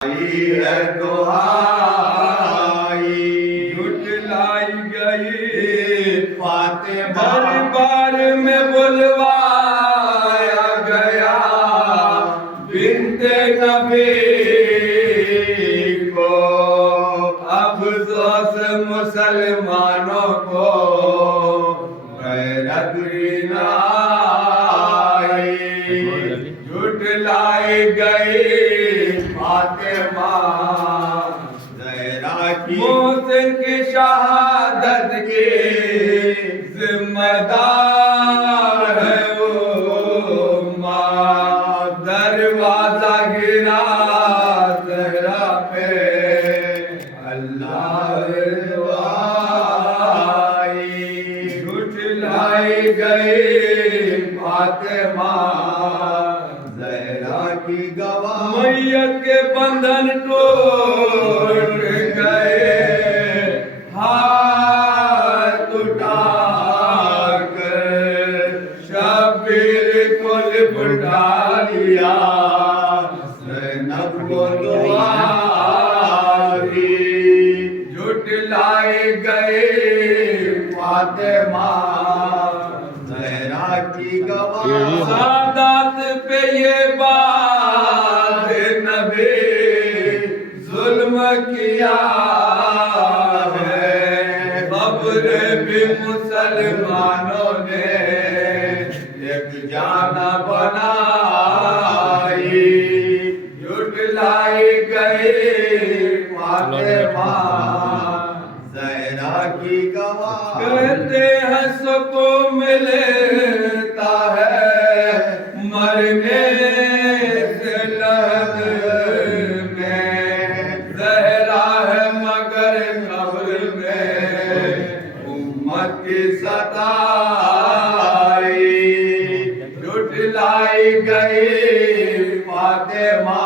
ہے دعائی جھٹلائی گئی فاطمہ دربار میں بلوایا گیا بنت نبی کو افسوس مسلمانوں کو غیرت نہ آئی جھٹلائی گئی فاطمہ زہرا کی محسن کی شہادت کی ذمہ دار ہے وہ ماں دروازہ گرا زہرا پہ اللہ دعائی جھٹلائی گئی فاطمہ زہرا کی گواہ میت کے بندھن ٹوٹ گئے ہاتھ اٹھا کر شبیر کو لپٹا لیا زینب کو دعا دی جھٹلائی گئی فاطمہ زہرا کی گواہ سادات پہ یہ بات نبی ظلم کیا ہے قبر بھی مسلمانوں نے ایک جانا بنائی جھٹلائی گئی فاطمہ زہرا کی گواہ کہتے ہیں سکون ملتا ہے مرنے سے لحد میں زہرا ہے مگر قبر میں امت کی ستائی جھٹلائی گئی فاطمہ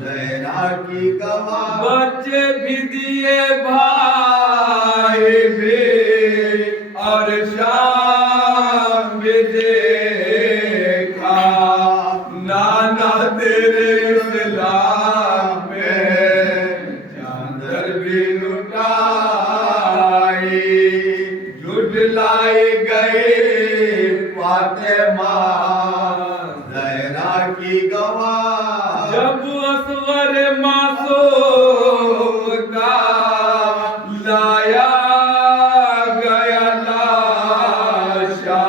زہرا کی گواہ بچے بھی دیے بھائی بھی اور شام بھی دیکھا نانا تیرے اسلام پہ چادر بھی لٹائی جھٹلائی گئی فاطمہ زہرا کی گواہ جب اصغر معصوم کا لایا گیا لاشا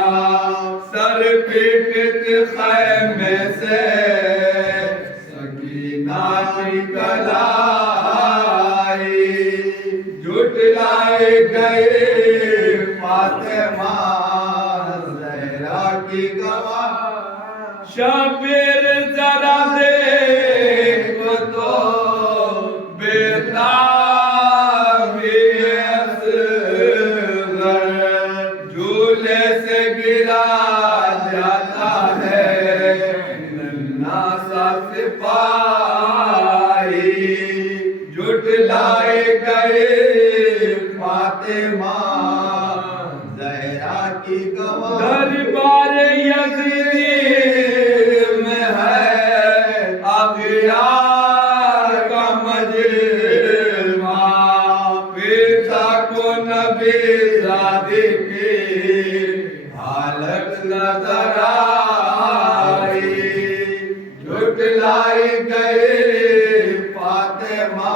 سر پیٹ خیمے سے سکینہ نکل آئی جھٹلائی گئی فاطمہ زہرا کی گواہ شبیر ذرا دیکھ تو بیتابی اصغر جھولے سے گرا جاتا ہے ننھا سا سپاہی جھٹلائی گئی فاطمہ زہرا کی گواہ دربار یزیدی میں ہے اغیار کا مجمع پیتا کو نبی زادی کی حالت نظر آئی جھٹلائی گئی فاطمہ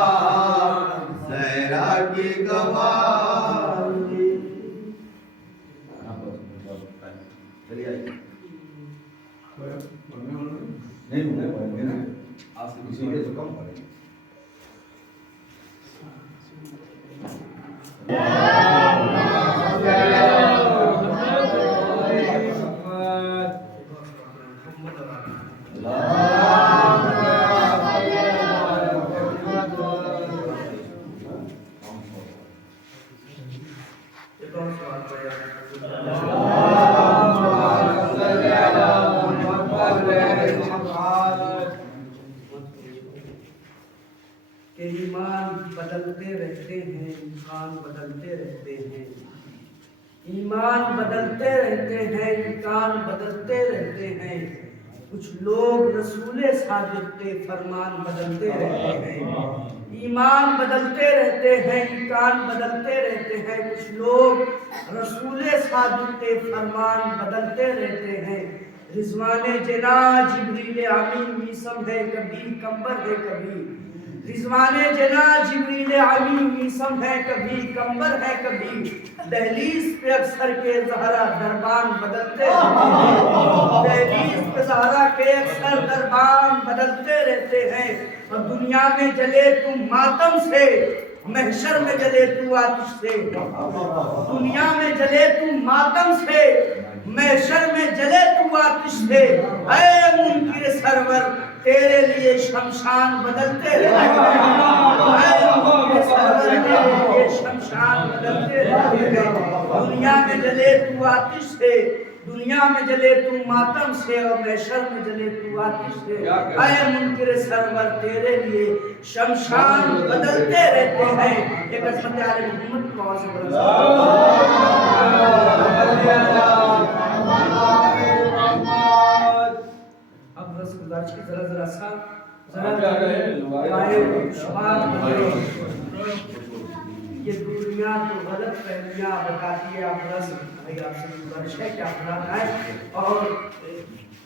زہرا کی گواہ آپ سے کسی کے تو کم پڑے کہ ایمان بدلتے رہتے ہیں امکان بدلتے رہتے ہیں ایمان بدلتے رہتے ہیں امکان بدلتے رہتے ہیں کچھ لوگ رسول صادق کے فرمان بدلتے رہتے ہیں، ایمان بدلتے رہتے ہیں، ایمان بدلتے رہتے ہیں۔ کچھ لوگ رسول صادق کے فرمان بدلتے رہتے ہیں۔ رضوان جنا جبریل امین میسم ہے کبھی کمبر ہے کبھی، رضوان جنا جبریل امین میسم ہے کبھی کمبر ہے کبھی، دہلیز پہ اکثر کے زہرا دربان بدلتے رہتے ہیں، دہلیز پہ زہرا کے اکثر دربان بدلتے رہتے ہیں۔ اور دنیا میں جلے تم ماتم سے، محشر میں جلے تو آتش سے، دنیا میں جلے تو ماتم سے، محشر میں جلے تو آتش سے۔ اے منکر سرور تیرے لیے شمشان بدلتے رہتے ہیں، اے منکر سرور تیرے لیے شمشان بدلتے رہتے ہیں۔ دنیا میں جلے تو آتش سے، دنیا میں جلے تو ماتم سے، اور محشر میں جلے تو آتش سے۔ اے منکر سرور تیرے لیے شمشان بدلتے رہتے ہیں۔ ایک عظمت علی محمد کو آواز سے اب بس گزارش کی ذرا سا یہ دنیا تو غلط فہمیاں بتاتی ہے۔ آپ رس بھائی آپ سے گزارش ہے کہ آپ رات آئے، اور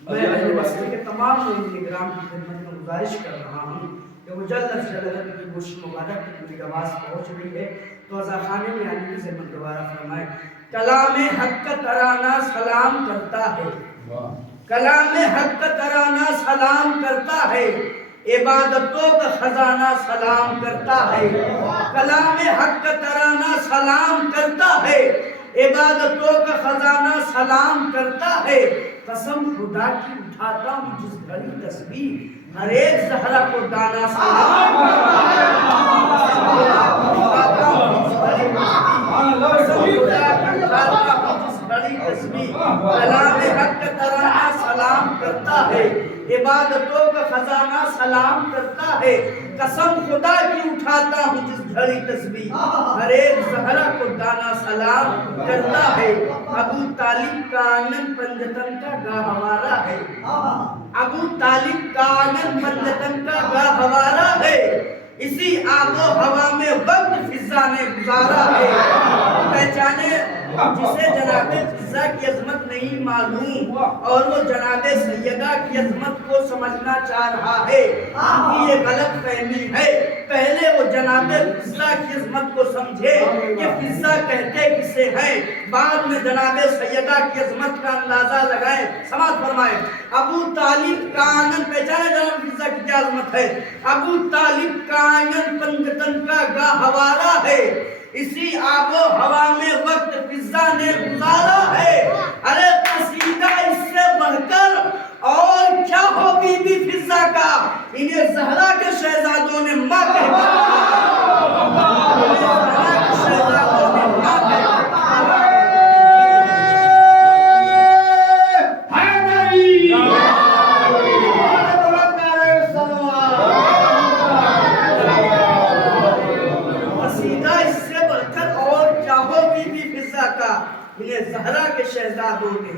میں اہل مسجد کے تمام نگران کی خدمت میں گزارش کر رہا ہوں کہ وہ جلد از جلد اللہ کی گوش مبارک کی میری آواز پہنچ رہی ہے تو عزاخانے میں آنے کی زحمت دوبارہ فرمائے۔ کلام حق کا ترانہ سلام کرتا ہے، کلام حق کا ترانہ سلام کرتا ہے، عبادتوں کا خزانہ سلام کرتا ہے۔ کلام حق کا ترانہ سلام کرتا ہے، عبادتوں کا خزانہ سلام کرتا ہے۔ قسم خدا کی اٹھاتا ہوں جس گھڑی تسبیح، ہر ایک زہرا کو دانا سلام کرتا ہے۔ اٹھاتا ہوں جس گھڑی تسبیح، اٹھاتا ہوں جس گھڑی تسبیح، کلام حق کا ترانہ سلام کرتا ہے، عبادتوں کا خزانہ سلام کرتا ہے۔ قسم خدا کی اٹھاتا ہوں جس گھڑی تسبیح، ہر ایک زہرا کو دانا سلام کرتا ہے۔ ابو طالب کا آنگن پنجتن کا گاہوارہ ہے، ابو طالب کا آنگن پنجتن کا گاہوارہ ہے، اسی آب و ہوا میں وقت فضا نے گزارا ہے۔ پہچانے جسے جناب فضا کی عظمت نہیں معلوم اور وہ جناب سیدہ کی عظمت کو سمجھنا چاہ رہا ہے، ان کی یہ غلط فہمی ہے۔ پہلے وہ جناب فضا کی عظمت کو سمجھے کہ فضا کہتے کسے ہیں، بعد میں جناب سیدہ کی عظمت کا اندازہ لگائے۔ سماعت فرمائے، ابو طالب کا آنگن، پہچانے جناب فضا کی کیا عظمت ہے، ابو طالب کا آنگن پنجتن کا گاہوارہ ہے، اسی آب و ہوا میں وقت فضا نے گزارا ہے۔ ارے قصیدہ اس سے بڑھ کر اور کیا ہو بی بی فضا کا، انہیں زہرا کے شہزادوں نے ماں کہہ کر انہیں زہرا کے شہزادوں نے ماں کہہ کر انہیں زہرا کے شہزادوں نے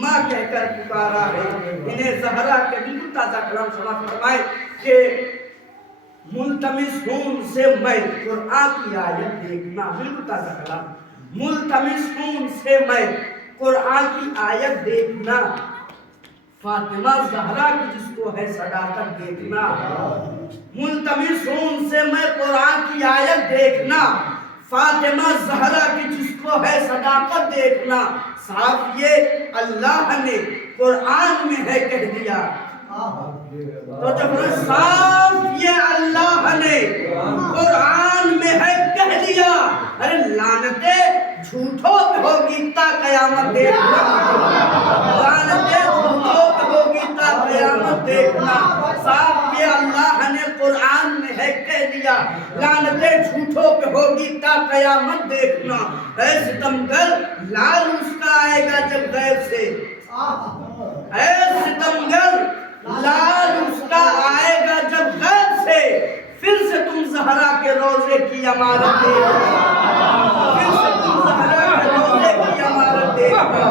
ماں کہہ کر پکارا ہے۔ انہیں زہرا کے بالکل تازہ کلام سماعت فرمائے کہ ملتمس ہوں ان سے میں قرآن کی آیت دیکھنا، بالکل تازہ کلام، ملتمس ہوں ان سے میں قرآن کی آیت دیکھنا، فاطمہ زہرا کی جس کو ہے صداقت دیکھنا، ملتمس ہوں ان سے میں قرآن کی آیت دیکھنا، فاطمہ زہرا کی جس کو ہے صداقت دیکھنا۔ صاف یہ اللہ نے قرآن میں ہے کہہ دیا، تو جب صاف یہ اللہ نے قرآن میں ہے کہہ دیا، ارے لعنتیں جھوٹوں پہ ہوگی تا قیامت دیکھنا، لعنتیں جھوٹوں پہ ہوگی تا قیامت دیکھنا۔ صاف یہ اللہ نے قرآن میں ہے کہہ دیا، لعنتیں جھوٹوں پہ ہوگی تا قیامت دیکھنا۔ اے ستمگر لال اس کا آئے گا جب غیب سے، اے ستمگر لال اس کا آئے گا جب غیب سے، پھر سے تم زہرا کے روزے کی عمارت دیکھنا، پھر سے تم زہرا کے روزے کی عمارت دیکھنا۔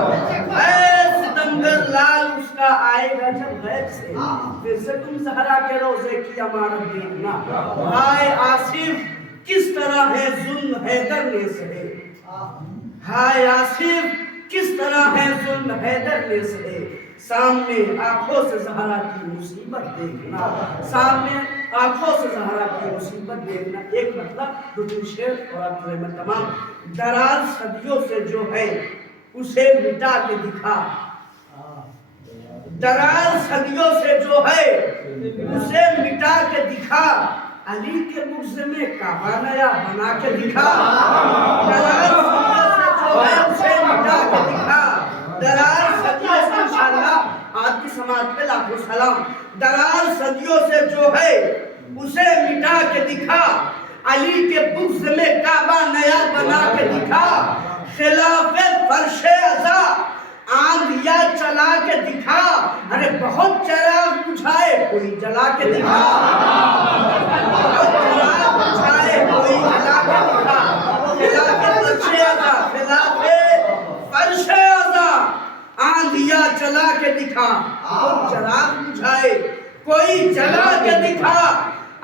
اے ستمگر لال اس کا آئے گا جب غیب سے پھر سے تم زہرا کے روزے کی عمارت دیکھنا ہائے آصف کس طرح ہے ظلم حیدر نے سہے ہائے آصف کس طرح ہے ظلم حیدر نے سہے سامنے آنکھوں سے زہرا کی مصیبت دیکھنا سامنے آنکھوں سے زہرا کی مصیبت دیکھنا ایک مطلب دوسری شعر اور آخر میں تمام دراز صدیوں سے جو ہے اسے مٹا کے دکھا دراز صدیوں سے جو ہے اسے مٹا کے دکھا علی کے بغض میں کعبہ نیا بنا کے دکھا دراز صدیوں سے جو ہے اسے مٹا کے دکھا دراز صدیوں سے انشاءاللہ آپ کی سماعت پہ لاکھوں سلام دراز صدیوں سے جو ہے اسے مٹا کے دکھا علی کے بغض میں کعبہ نیا بنا کے دکھا خلاف فرش عزا آندھیا چلا کے دکھا ارے بہت چراغ بجھائے کوئی جلا کے دکھا بہت چراغ بجھائے کوئی جلا کے دکھا خلاف فرش عزا خلاف فرش عزا آندھیا چلا کے دکھا بہت چراغ بجھائے کوئی جلا کے دکھا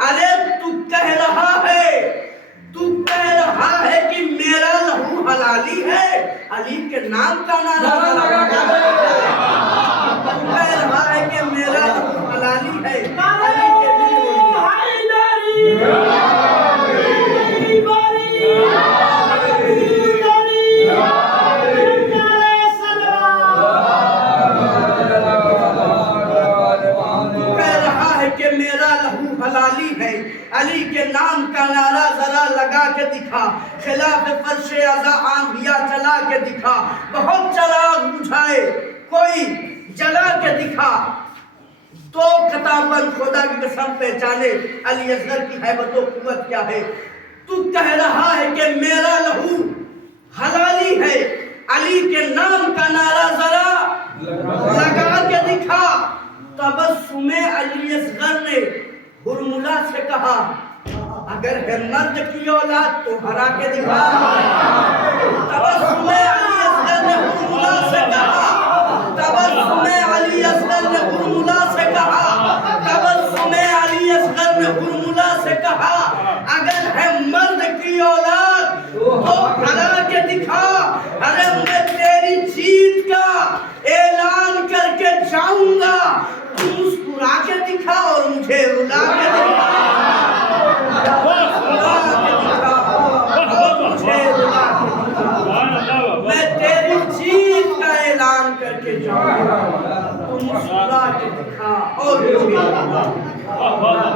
ارے تو کہہ رہا ہے کہ میرا لہو حلالی ہے علی کے نام کا نعرہ لگا تو کہہ رہا ہے کہ میرا لہو حلالی ہے علی کے حلالی ہے علی کے نام کا نعرہ ذرا لگا کے دکھا خلاف فرش عزا آندھیا چلا کے دکھا بہت چراغ بجھائے کوئی جلا کے دکھا تو کتابن خدا کی قسم پہچانے علی اصغر کی حیبت و قوت کیا ہے تو کہہ رہا ہے کہ میرا لہو حلالی ہے علی کے نام کا نعرہ ذرا لگا کے دکھا تبسم علی اصغر نے ہرملا سے کہا اگر ہے مرد کی اولاد تو ہرا کے دکھا تبسم علی اصغر نے ہرملا سے کہا تبسم علی اصغر نے ہرملا سے کہا تبسم علی اصغر نے ہرملا سے کہا اگر ہے مرد کی اولاد تو ہرا کے دکھا ارے میں تیری جیت کا اعلان کر کے جاؤں گا تو مسکرا کے دکھا اور مجھے رلا کے دکھا میں تیری جیت کا اعلان کر کے جاؤں گا تو مسکرا کے دکھا اور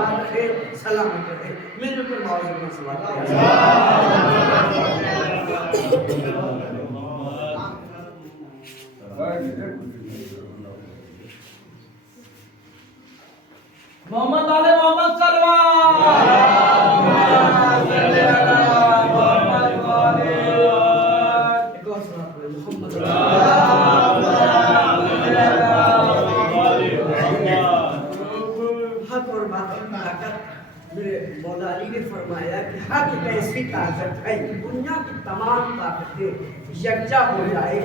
مجھے سلامت رہے میرے پر معذر میں سوال محمد علی محمد سلمان حق اور باطل کی طاقت میرے مولا علی نے فرمایا کہ حق ایک ایسی طاقت ہے کہ دنیا کی تمام طاقتیں یکجا ہو جائے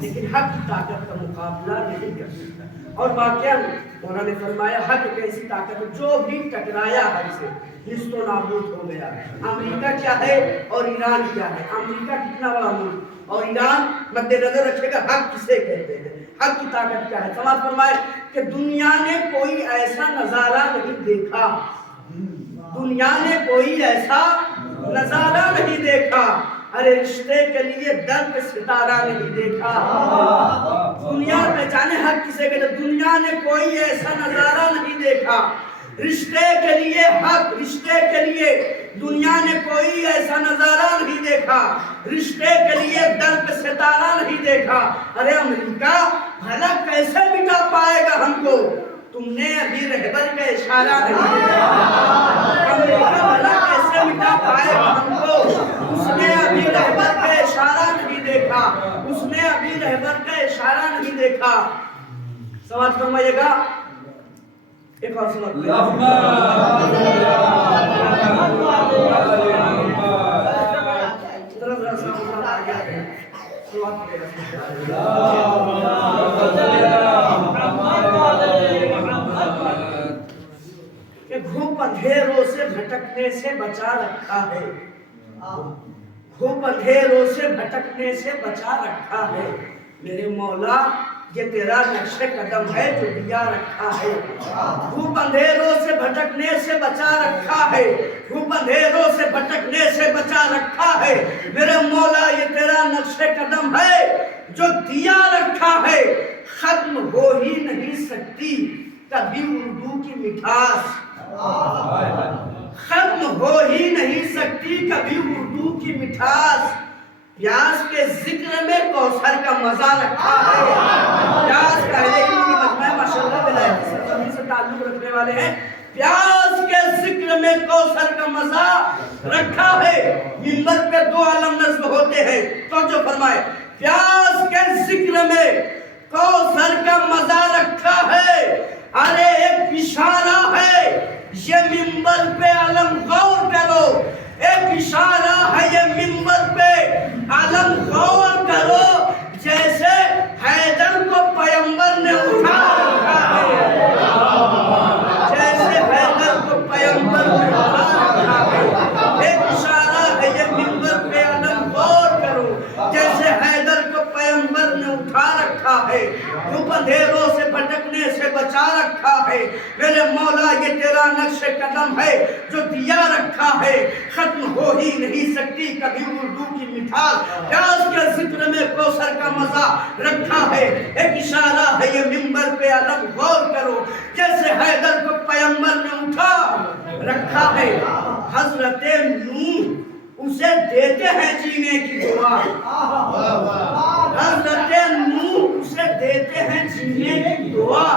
لیکن حق کی طاقت کا مقابلہ نہیں کر سکتا اور واقعاً مولا نے فرمایا حق ایک ایسی طاقت ہے جو بھی ٹکرایا حق سے نست و نابود ہو گیا امریکہ کیا ہے اور ایران کیا ہے امریکہ کتنا بڑا ملک اور ایران مد نظر رکھے گا حق کسے کہتے ہیں حق کی طاقت کیا ہے سماعت فرمائے کہ دنیا نے کوئی ایسا نظارہ نہیں دیکھا دنیا نے کوئی ایسا نظارہ نہیں دیکھا ارے رشتے کے لیے در پہ ستارہ نہیں دیکھا دنیا پہچانے حق کسے کہتے دنیا نے کوئی ایسا نظارہ نہیں دیکھا رشتے کے لیے حق رشتے کے لیے دنیا نے کوئی ایسا نظارہ نہیں دیکھا رشتے کے لیے در پہ ستارہ نہیں دیکھا ارے امریکہ بھلا کیسے مٹا پائے گا ہم کو تم نے ابھی رہبر کا اشارہ نہیں دیکھا امریکہ بھلا کیسے مٹا پائے گا ہم کو اس نے ابھی رہبر کا اشارہ نہیں دیکھا اس نے ابھی رہبر کا اشارہ نہیں دیکھا سمجھ فرمائیے گا ایک اور سمجھ اللہ اندھیروں سے بھٹکنے سے بچا رکھا ہے، دھوپ اندھیروں سے بھٹکنے سے بچا رکھا ہے، میرے مولا یہ تیرا نقش قدم ہے جو دیا رکھا ہے، دھوپ اندھیروں سے بھٹکنے سے بچا رکھا ہے، دھوپ اندھیروں سے بھٹکنے سے بچا رکھا ہے، میرے مولا یہ تیرا نقش قدم ہے جو دیا رکھا ہے، ختم ہو ہی نہیں سکتی کبھی اردو کی مٹھاس، ختم ہو ہی نہیں سکتی کبھی اردو کی مٹھاس، پیاس کے ذکر میں کوثر کا مزہ رکھا ہے، پیاس پہلے ہی کی مجمع ماشاءاللہ ولایت سرزمین سے تعلق رکھنے والے ہیں، پیاس کے ذکر میں کوثر کا مزہ رکھا ہے، منبر پہ دو عالم نصب ہوتے ہیں، توجہ فرمائے، پیاس کے ذکر میں کوثر کا مزہ رکھا ہے، ارے ایک اشارہ ہے یہ منبر پہ علم غور کرو، ایک اشارہ ہے یہ منبر پہ علم غور کرو، جیسے حیدر کو پیغمبر نے اٹھا رکھا ہے، جیسے حیدر کو پیغمبر نے اٹھا رکھا ہے، ایک اشارہ ہے یہ منبر پہ علم غور کرو، جیسے حیدر کو پیغمبر نے اٹھا رکھا ہے، دھوپ اندھیروں سے بھٹکنے سے بچا رکھا ہے، میرے مولا یہ تیرا نقش قدم ہے جو دیا رکھا ہے، ختم ہو ہی نہیں سکتی کبھی اردو کی مٹھاس، پیاس کے ذکر میں کوثر کا مزہ رکھا ہے، ایک اشارہ ہے یہ منبر پہ علم غور کرو، جیسے حیدر کو پیغمبر نے اٹھا رکھا ہے، حضرت نوح اسے دیتے ہیں جینے کی دعا، حضرت نوح اسے دیتے ہیں جینے کی دعا،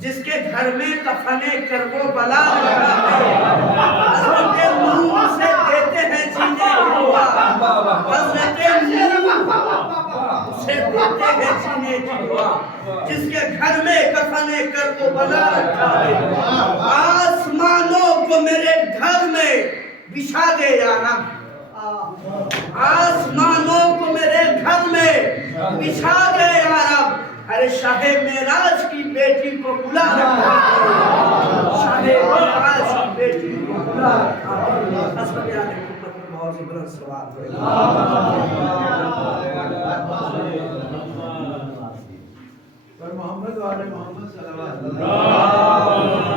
جس کے گھر میں کفن کرب و بلا رکھا ہے، حضرت نوح اسے دیتے ہیں جینے کی دعا، حضرت نوح اسے دیتے ہیں جینے کی دعا، جس کے گھر میں کفن کرب و بلا رکھا ہے، آسمانوں کو میرے گھر میں بچھا دے یا رب، آسمانوں کو میرے گھر میں بچھا دے یا رب، ارے شاہ معراج کی بیٹی کو بلا رکھا ہے، شاہ معراج کی بیٹی کو بلا رکھا ہے، حسب یاد حکومت میں بہت ہی بلند سوال ہے، پر محمد والے محمد صلی اللہ علیہ وسلم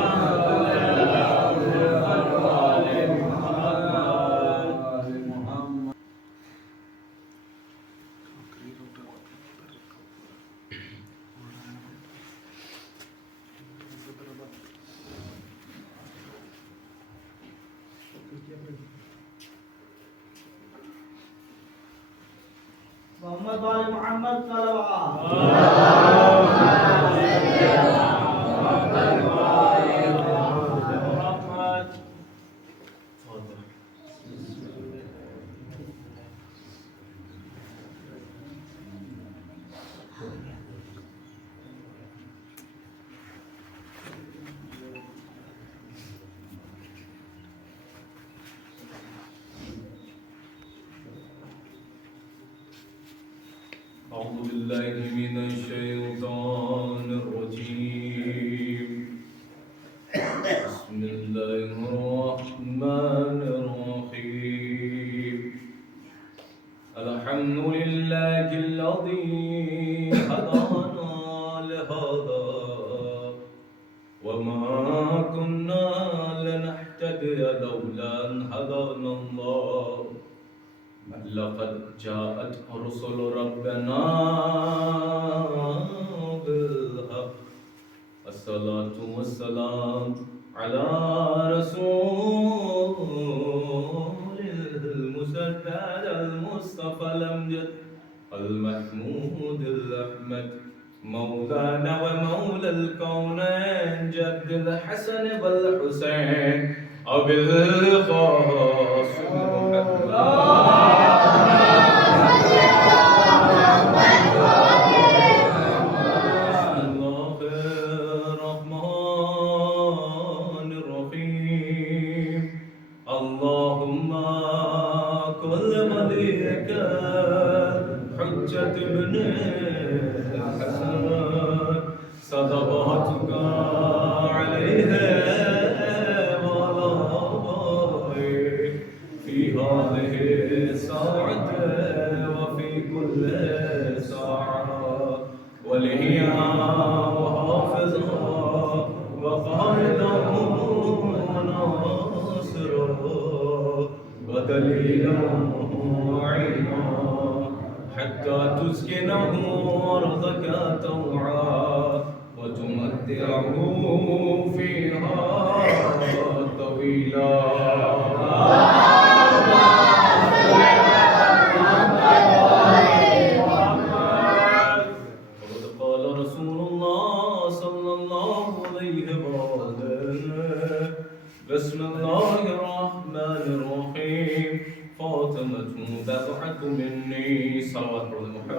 محمد والے محمد صلوات أعوذ بالله من الشيطان الرجيم بسم الله الرحمن الرحيم الحمد لله الذي هدانا لهذا وما كنا لنهتدي لولا أن هدانا الله لقد جاءت رسل ربنا بالحق الصلاة والسلام على رسول المسدد المصطفى الأمجد المحمود الأحمد مولانا ومولى الكونين جد الحسن والحسين أبي القاسم اللهم كل وليك حجة ابن الحسن صلواتك عليه دليلا وعلما حتى تسكنه أرضك طوعا وتمتعه فيها طويلا. وقد قال رسول الله صلى الله عليه وسلم بسم الله الرحمن الرحيم فاطمة بضعة مني صلوات محمد.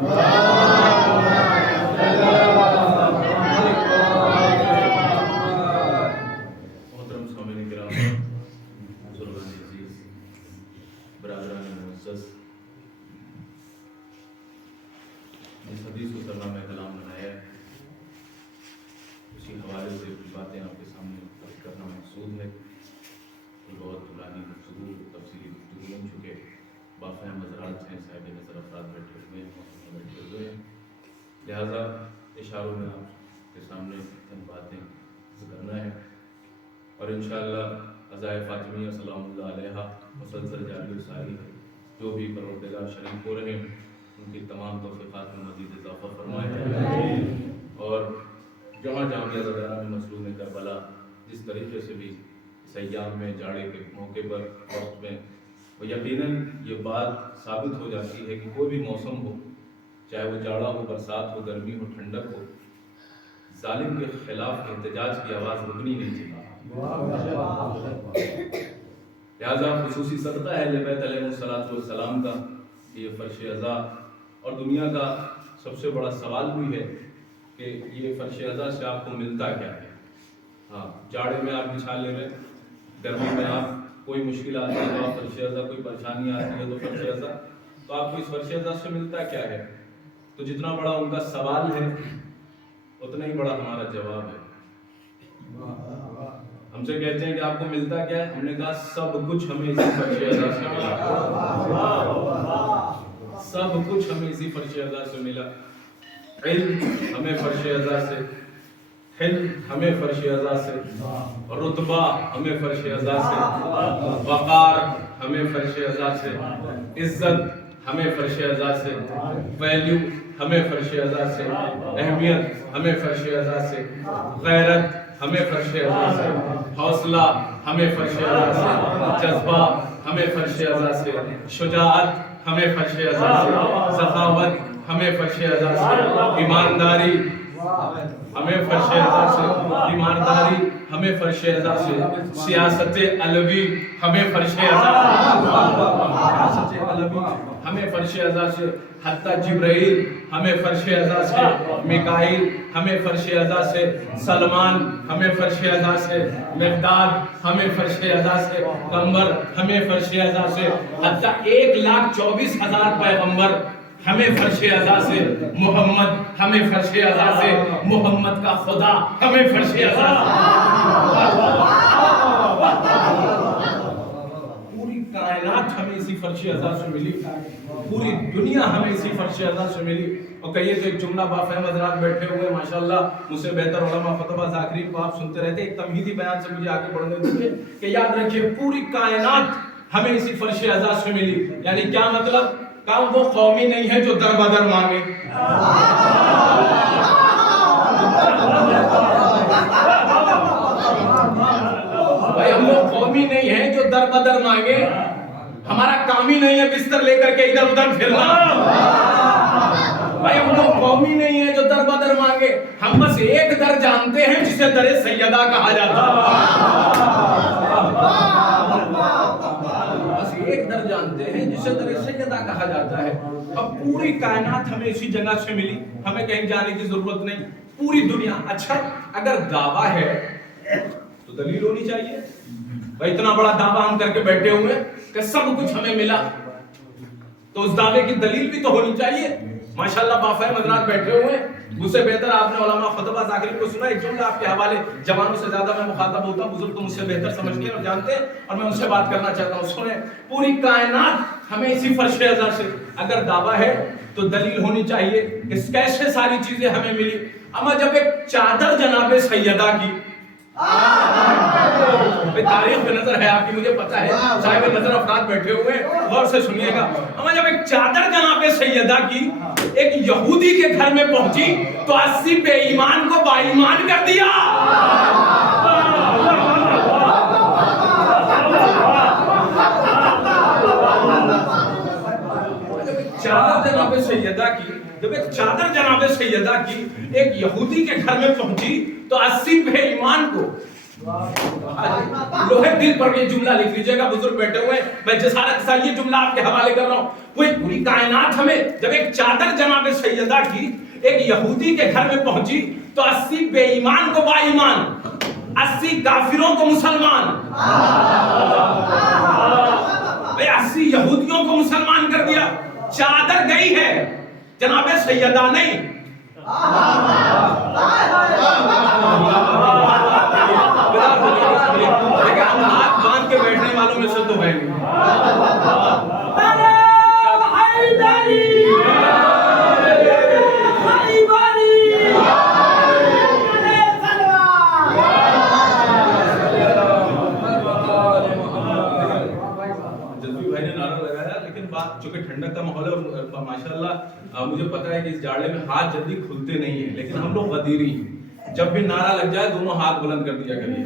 محترم سامعین کرام، بزرگان عزیز، برادران معزز، اس حدیث کو ترجمہ کلام بنایا ہے، اسی حوالے سے کچھ باتیں آپ کے سامنے کرنا مقصود ہے. بہت پرانی گفتگو تفصیلی گفتگو ہو چکے، باقی حضرات ہیں، صاحب نظر افراد بیٹھے ہوئے ہیں، لہٰذا اشاروں میں آپ کے سامنے چند باتیں کرنا ہے، اور انشاءاللہ عزائے فاطمیہ سلام اللہ علیہ مسلسل جاری و ساری ہے. جو بھی پروردگار شریک ہو رہے ہیں ان کی تمام توفیقات میں مزید اضافہ فرمائے، اور جہاں جامعہ زدرہ میں مظلوم کربلا جس طریقے سے بھی اس ایام میں جاڑے کے موقع پر وقت میں وہ یقیناً یہ بات ثابت ہو جاتی ہے کہ کوئی بھی موسم ہو، چاہے وہ جاڑا ہو، برسات ہو، گرمی ہو، ٹھنڈک ہو، ظالم کے خلاف احتجاج کی آواز رکنی نہیں چاہیے. لہٰذا خصوصی صدقہ ہے اہل بیت علیہ السلام کا کہ یہ فرش عزا، اور دنیا کا سب سے بڑا سوال بھی ہے کہ یہ فرش عزا سے آپ کو ملتا کیا ہے. ہاں، جاڑے میں آپ بچھا لے رہے، گرمی میں آپ کوئی مشکل آتی ہے تو آپ فرش عزا، کوئی پریشانی آتی ہے تو فرش عزا، تو آپ کو اس فرش عزا سے ملتا کیا ہے؟ تو جتنا بڑا ان کا سوال ہے اتنا ہی بڑا ہمارا جواب ہے. ہم سے کہتے ہیں کہ آپ کو ملتا کیا ہے؟ ہم نے کہا سب کچھ ہمیں اسی فرش عزا سے ملا، سب کچھ ہمیں اسی فرش عزا سے ملا. علم ہمیں فرش عزا سے، حلم ہمیں فرش عزا سے، رتبہ ہمیں فرش عزا سے، وقار ہمیں فرش عزا سے، عزت ہمیں فرش عزا سے، ویلیو ہمیں فرش عزا سے، اہمیت ہمیں فرش عزا سے، غیرت ہمیں فرش عزا سے، حوصلہ ہمیں فرش عزا سے، جذبہ ہمیں فرش عزا سے، شجاعت ہمیں فرش عزا سے، سخاوت ہمیں فرش عزا سے، ایمانداری ہمیں فرش عزا سے، ایمانداری ہمیں فرش عزا سے، سیاست علوی ہمیں فرش عزا سے، سیاست علوی ہمیں فرش عزا سے، حتی جبرائیل ہمیں فرش عزا سے، میکائیل ہمیں فرش عزا سے، سلمان ہمیں فرش عزا سے، مقداد ہمیں فرش عزا سے، قمر ہمیں فرش عزا سے، حتی 1,24,000 پیغمبر ہمیں فرش عزا سے، محمد ہمیں فرش عزا سے، محمد کا خدا ہمیں فرش عزا سے. پوری کائنات ہمیں اسی فرش عزا سے ملی، پوری دنیا ہمیں اسی فرش عزا سے ملی. اور کہیے تو ایک جملہ بافہم حضرات بیٹھے ہوئے ماشاءاللہ مجھ سے بہتر علماء خطبہ ذاکرین کو آپ سنتے رہتے، ایک تمہیدی بیان سے مجھے آگے بڑھنے دیجیے کہ یاد رکھیے پوری کائنات ہمیں اسی فرش عزا سے ملی. یعنی کیا مطلب؟ کام وہ قومی نہیں ہے جو در بدر مانگے، بھائی ہم لوگ قومی نہیں ہیں جو در بدر مانگے، ہمارا کام ہی نہیں ہے بستر لے کر کے ادھر ادھر پھرنا. بھائی ہم لوگ قومی نہیں ہیں جو در بدر مانگے، ہم بس ایک در جانتے ہیں جسے در سیدہ کہا جاتا ہے. بس ایک در جانتے ہیں جسے در سیدہ کہا جاتا ہے. اب پوری کائنات ہمیں اسی جگہ سے ملی، ہمیں کہیں جانے کی ضرورت نہیں، پوری دنیا. اچھا اگر دعویٰ ہے تو دلیل ہونی چاہیے. بھائی اتنا بڑا دعویٰ ہم کر کے بیٹھے ہوئے کہ سب کچھ ہمیں ملا، تو اس دعوے کی دلیل بھی تو ہونی چاہیے. ماشاءاللہ بافہم حضرات بیٹھے ہوئے ہیں، مجھ سے بہتر آپ نے علماء خطبہ ذاکرین کو سنا. ایک جملہ آپ کے حوالے، جوانوں سے زیادہ میں مخاطب ہوتا ہوں، بزرگ تو مجھ سے بہتر سمجھتے ہیں اور جانتے ہیں، اور میں ان سے بات کرنا چاہتا ہوں. سنیں، پوری کائنات ہمیں اسی فرش عزا سے، اگر دعویٰ ہے تو دلیل ہونی چاہیے کہ کیسے ساری چیزیں ہمیں ملی. اما جب ایک چادر جناب سیدہ کی تاریخ میں نظر ہے آپ کی، مجھے پتا ہے صاحب نظر افراد بیٹھے ہوئے ہیں، غور سے سنیے گا. ہمیں جب ایک چادر جناب سیدہ کی ایک یہودی کے گھر میں پہنچی تو 80 بے ایمان کو با ایمان کر دیا. چادر جناب سیدہ کی، جب ایک چادر جناب سیدہ کی ایک یہودی کے گھر میں پہنچی تو 80 بے ایمان کو، لوہے دل پر یہ جملہ لکھ لیجئے گا، بزرگ بیٹھے ہوئے، میں جسارت کے ساتھ یہ جملہ آپ کے حوالے کر رہا ہوں. کوئی پوری کائنات ہمیں جب ایک چادر جناب سیدہ کی ایک یہودی کے گھر میں پہنچی تو 80 بے ایمان کو با ایمان، 80 کافروں کو مسلمان، 80 یہودیوں کو مسلمان کر دیا. چادر گئی ہے، جناب سیدہ نہیں. ہاتھ باندھ کے بیٹھنے والوں میں سے تو ہے نہیں. جذبی بھائی نے نعرہ لگایا، لیکن بات چونکہ ٹھنڈک کا ماحول ہے اور ماشاءاللہ مجھے پتا ہے کہ اس جاڑے میں ہاتھ جلدی کھلتے نہیں ہیں، لیکن ہم لوگ غدیری ہیں. جب بھی نعرہ لگ جائے دونوں ہاتھ بلند کر دیا کریے.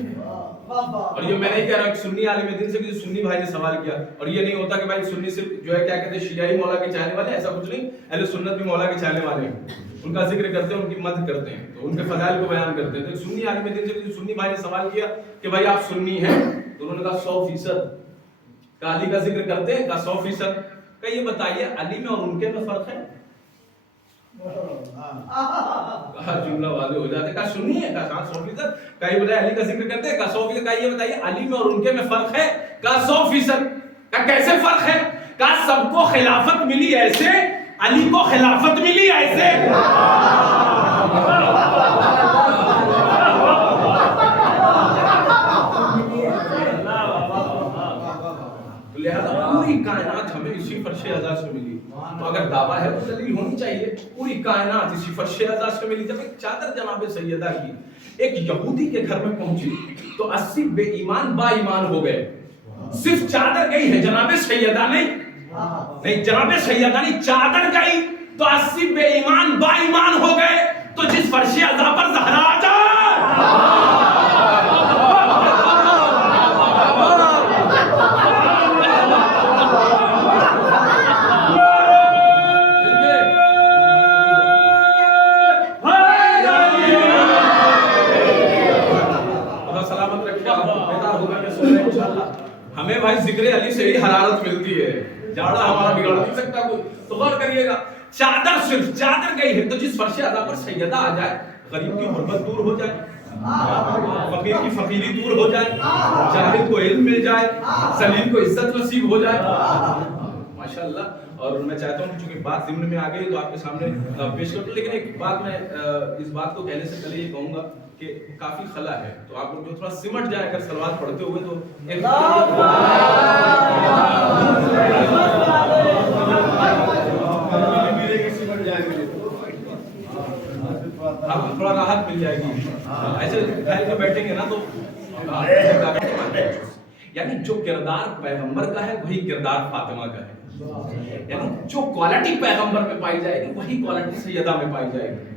اور یہ میں نہیں کہہ رہا کہ سنی عالم دین سے بھی سنی بھائی نے سوال کیا، اور یہ نہیں ہوتا کہ بھائی سنی صرف جو ہے کیا کہتے ہیں شیعی مولا کے چاہنے والے، ایسا کچھ نہیں. اہل سنت بھی مولا کے چاہنے والے ہیں، ان کا ذکر کرتے ہیں، ان کی مدح کرتے ہیں، تو ان کے فضائل کو بیان کرتے ہیں. تو سنی عالم دین سے بھی سنی بھائی نے سوال کیا کہ بھائی آپ سنی ہیں؟ تو انہوں نے کہا 100%. کہ علی کا ذکر کرتے ہیں؟ کہا 100%. کہ یہ بتائیے علی میں اور ان کے میں فرق ہے؟ کہا جملہ واضح ہو جاتے. کہا سنی ہے؟ کہا 100%. کہا یہ بتائیے علی کا ذکر کرتے ہیں؟ کہا 100%. کہا یہ بتائیے علی میں اور ان کے میں فرق ہے؟ کہا 100%. کہا کیسے فرق ہے؟ کہا سب کو خلافت ملی ایسے، علی کو خلافت ملی ایسے. لہذا پوری کائنات ہمیں اسی فرش ازا سے ملی. تو اگر دعویٰ ہے تو دلیل ہونی چاہیے. پوری کائنات اسی فرش ازا سے ملی. جب ایک چادر جناب سیدہ کی ایک یہودی کے گھر میں پہنچی تو 80 بے ایمان با ایمان ہو گئے. صرف چادر گئی ہے، جناب سیدہ نہیں، جناب سیدہ نہیں، چادر گئی تو 80 بے ایمان با ایمان ہو گئے. تو جس فرش ازا پر زہرا آ جائے، ہمیں بھائی ذکر علی سے ہی حرارت ملتی ہے، جاڑا ہمارا بگاڑ نہیں سکتا کوئی. تو غور کریے گا، چادر صرف چادر گئی ہے تو جس فرش ازا پر سیدہ آ جائے، غریب کی غربت دور ہو جائے، فقیر کی فقیری دور ہو جائے، جاہل کو علم مل جائے، ذلیل کو عزت نصیب ہو جائے. ماشاءاللہ. اور میں چاہتا ہوں چونکہ بات ضمن میں آ گئی تو آپ کے سامنے پیش کرتا ہوں. لیکن ایک بات میں اس بات کو کہنے سے پہلے یہ کہوں گا کہ کافی خلا ہے، تو آپ لوگ جو تھوڑا سمٹ جائے اگر سلوات پڑھتے ہوئے تو آپ تھوڑا راحت مل جائے گی. ایسے پھیل کے بیٹھیں گے نا تو یعنی جو کردار پیغمبر کا ہے وہی کردار فاطمہ کا ہے. یعنی جو کوالٹی پیغمبر میں پائی جائے گی وہی کوالٹی سیدہ میں پائی جائے گی.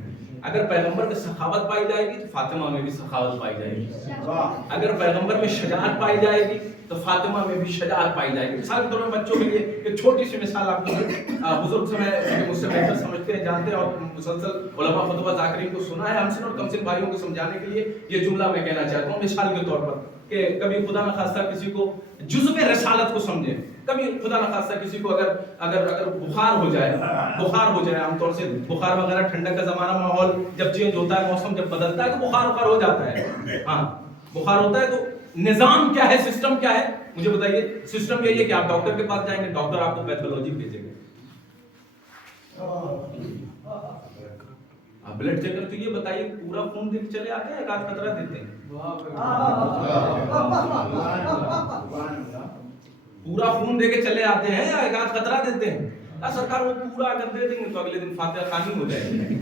اگر پیغمبر میں سخاوت پائی جائے گی تو فاطمہ میں بھی سخاوت پائی جائے گی. اگر پیغمبر میں شجاعت پائی جائے گی تو فاطمہ میں بھی شجاعت پائی جائے گی. مثال کے طور پر بچوں کے لیے ایک چھوٹی سی مثال آپ کو بزرگ سے مجھ سے بہتر سمجھتے ہیں، جانتے ہیں، اور مسلسل علماء خطبہ ذاکرین کو سنا ہے. ہم سے اور کم سن بھائیوں کو سمجھانے کے لیے یہ جملہ میں کہنا چاہتا ہوں مثال کے طور پر کہ کبھی خدا نخواستہ کسی کو جزو رسالت کو سمجھیں. کبھی خدا نخواستہ کسی کو اگر بخار ہو جائے عام طور سے بخار وغیرہ، ٹھنڈک کا زمانہ، ماحول جب چینج ہوتا ہے، موسم جب بدلتا ہے تو بخار ہو جاتا ہے. ہاں بخار ہوتا ہے تو نظام کیا ہے، سسٹم کیا ہے مجھے بتائیے. سسٹم یہی ہے کہ آپ ڈاکٹر کے پاس جائیں گے، ڈاکٹر آپ کو پیتھولوجی بھیجیں گے. بلڈ چیکر تو یہ بتائیے پورا خون دے کے چلے آتے ہیں، ایک آدھ قطرہ دیتے ہیں؟ پورا خون دے کے چلے آتے ہیں یا ایک آدھ قطرہ دیتے ہیں؟ سرکار وہ پورا اگر دے دیں گے تو اگلے دن فاتحہ خوانی ہو جائے گی.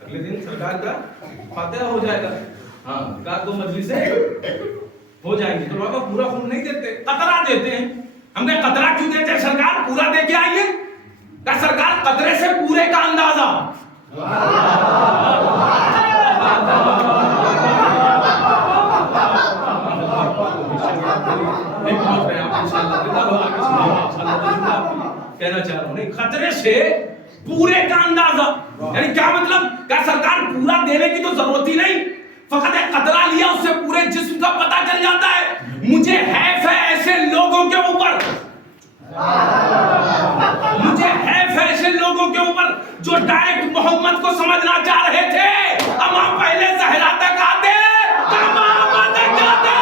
اگلے دن سرکار کا فاتحہ ہو جائے گا. ہاں کہا 2 مجلسیں ہو جائیں گی. تو بابا پورا خون نہیں دیتے, قطرہ دیتے ہیں. ہم کہے قطرہ کیوں دیتے ہیں سرکار, پورا دے کے آئیے. کہا سرکار قطرے سے پورے کا اندازہ. کہنا چاہ رہا ہوں, نہیں خطرے سے پورے کا اندازہ, یعنی کیا مطلب, کہ سرکار پورا دینے کی تو ضرورت ہی نہیں, فقط ایک قطرہ لیا اس سے پورے جسم کا پتہ چل جاتا ہے. مجھے حیف ہے ایسے لوگوں کے اوپر, مجھے حیف ہے ایسے لوگوں کے اوپر جو ڈائریکٹ محمد کو سمجھنا چاہ رہے تھے. اب ہم پہلے زہرا تک آتے تک جاتے.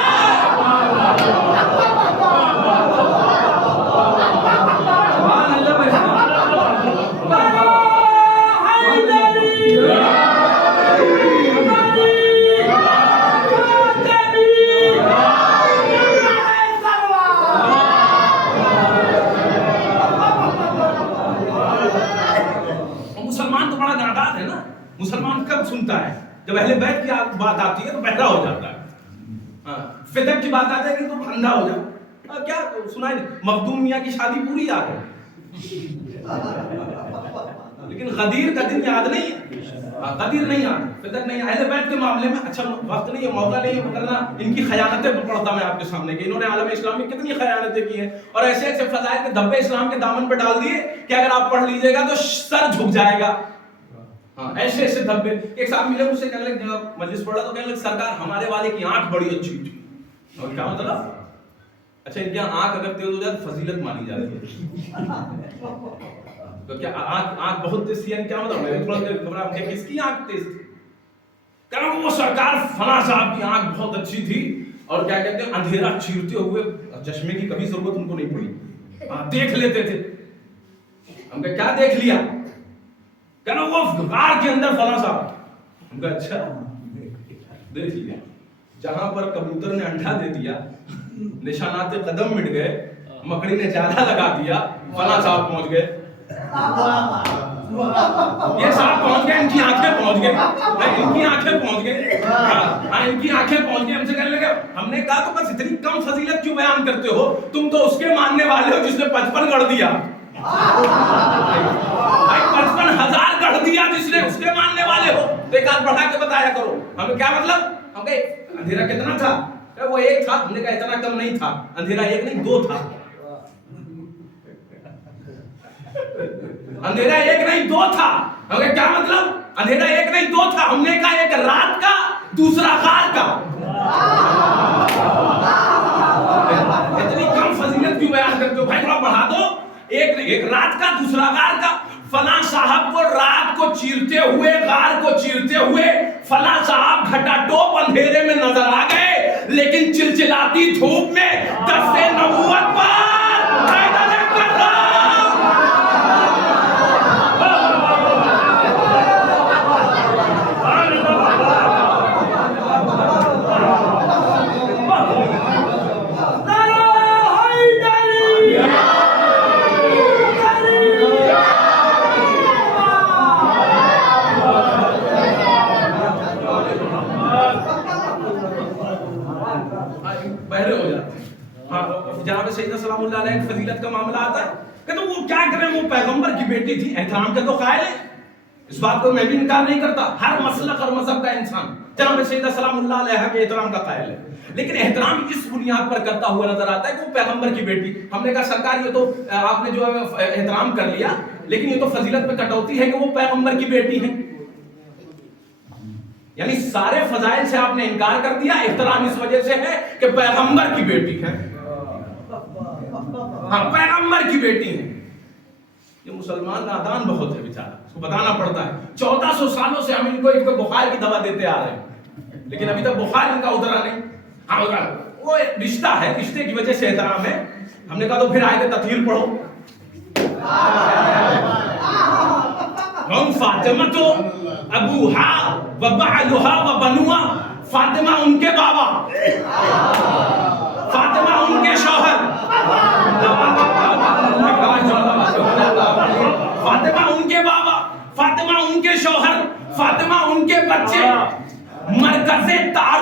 مسلمان کب سنتا ہے, جب اہل بیت کی بات آتی ہے تو بہرا ہو جاتا ہے, فدق کی بات آ جائے گی تو اندھا ہو جاتا. کیا سنائے, مخدوم میاں کی شادی پوری یاد ہے, لیکن غدیر کا دن یاد نہیں ہے, غدیر نہیں یاد, فدق نہیں. اہل بیت کے معاملے میں اچھا وقت نہیں ہے, موقع نہیں ہے کرنا ان کی خیانتیں پڑھتا میں آپ کے سامنے کہ انہوں نے عالم اسلام میں کتنی خیانتیں کی ہیں, اور ایسے ایسے فضائل کے دھبے اسلام کے دامن پہ ڈال دیے کہ اگر آپ پڑھ لیجئے گا تو سر جھک جائے گا. ہاں ایسے ایسے دھبے. ایک صاحب ملے مجھ سے, کہنے لگے جب مجلس پڑھا تو کہنے لگے سرکار ہمارے والے کی آنکھ بڑی اچھی تھی. اور کیا مطلب, اچھا ان کی آنکھ اگر تیز ہو جائے تو فضیلت مانی جاتی ہے. تو کیا آنکھ بہت تیز تھی, کیا مطلب, میں تھوڑا دیر گھبرا کہ کس کی آنکھ تیز تھی. کہنا وہ سرکار فلاں صاحب کی آنکھ بہت اچھی تھی, اور کیا کہتے ہیں اندھیرا چیرتے ہوئے چشمے کی کبھی ضرورت ان کو نہیں پڑی, دیکھ لیتے تھے. ہم کہا کیا دیکھ لیا, کہنا وہ غار کے اندر فلاں صاحب. ہم کہا اچھا دیکھ لیا, جہاں پر کبوتر نے انڈا دے دیا, نشانات قدم مٹ گئے, مکڑی نے جالا لگا دیا, فلاں صاحب پہنچ گئے. یہ صاحب پہنچ گئے, ان کی آنکھیں پہنچ گئے, ان کی آنکھیں پہنچ گئے, ان کی آنکھیں پہنچ گئے. ہم سے کہنے لگے, ہم نے کہا تو بس اتنی کم فضیلت کیوں بیان کرتے ہو, تم تو اس کے ماننے والے ہو جس نے 55 گڑھ دیا. 55,000 گڑھ دیا جس نے, اس کے ماننے والے ہو, تو ایک آدھ بڑھا کے بتایا کرو. ہمیں کیا مطلب, ہم کہے اندھیرا کتنا تھا, وہ 1 تھا. ہم نے کہا اتنا کم نہیں تھا, اندھیرا 1 نہیں 2 تھا. اندھیرا 1 نہیں 2 تھا. ہم کہے کیا مطلب, اندھیرا 1 نہیں 2 تھا. ہم نے کہا ایک رات کا دوسرا غار کا. اتنی کم فضیلت کیوں بیان کرتے ہو بھائی, تھوڑا بڑھا دو. ایک رات کا دوسرا غار کا. فلاں صاحب کو رات کو چیرتے ہوئے, غار کو چیرتے ہوئے فلاں صاحب گھٹا ٹوپ اندھیرے میں نظر آ گئے, لیکن چلچلاتی دھوپ میں دست نبوت پر پیدل کرام. جناب سیدنا سلام اللہ علیہ فضیلت کا معاملہ آتا ہے کہ تو وہ کیا کریں, وہ پیغمبر کی بیٹی تھی, احترام کا تو قائل ہے, اس بات کو میں بھی انکار نہیں کرتا. ہر مسلک اور مذہب کا انسان جناب سیدنا سلام اللہ علیہ کے احترام کا قائل ہے, لیکن احترام اس بنیاد پر کرتا ہوا نظر آتا ہے کہ وہ پیغمبر کی بیٹی. ہم نے کہا سرکار یہ تو آپ نے جو ہے احترام کر لیا, لیکن یہ تو فضیلت میں کٹوتی ہے کہ وہ پیغمبر کی بیٹی ہے. یعنی سارے فضائل سے آپ نے انکار کر دیا, احترام اس وجہ سے ہے کہ پیغمبر کی بیٹی ہے. ہاں پیغمبر کی بیٹی ہے. یہ مسلمان نادان بہت ہے بیچارہ, اس کو بتانا پڑتا ہے. 1400 سالوں سے ہم ان کو بخار کی دوا دیتے آ رہے ہیں, لیکن ابھی تک بخار ان کا اترا نہیں. ہاں وہ رشتہ ہے, رشتے کی وجہ سے احترام ہے. ہم نے کہا تو پھر آیت تطہیر پڑھو. ہم فاطمہ تو ابوہا و بعلہا و بنوہا, فاطمہ ان کے بابا, فاطمہ ان کے شوہر, فاطمہ ان کے بابا, فاطمہ ان کے شوہر, فاطمہ ان کے بچے, مرکز تعارف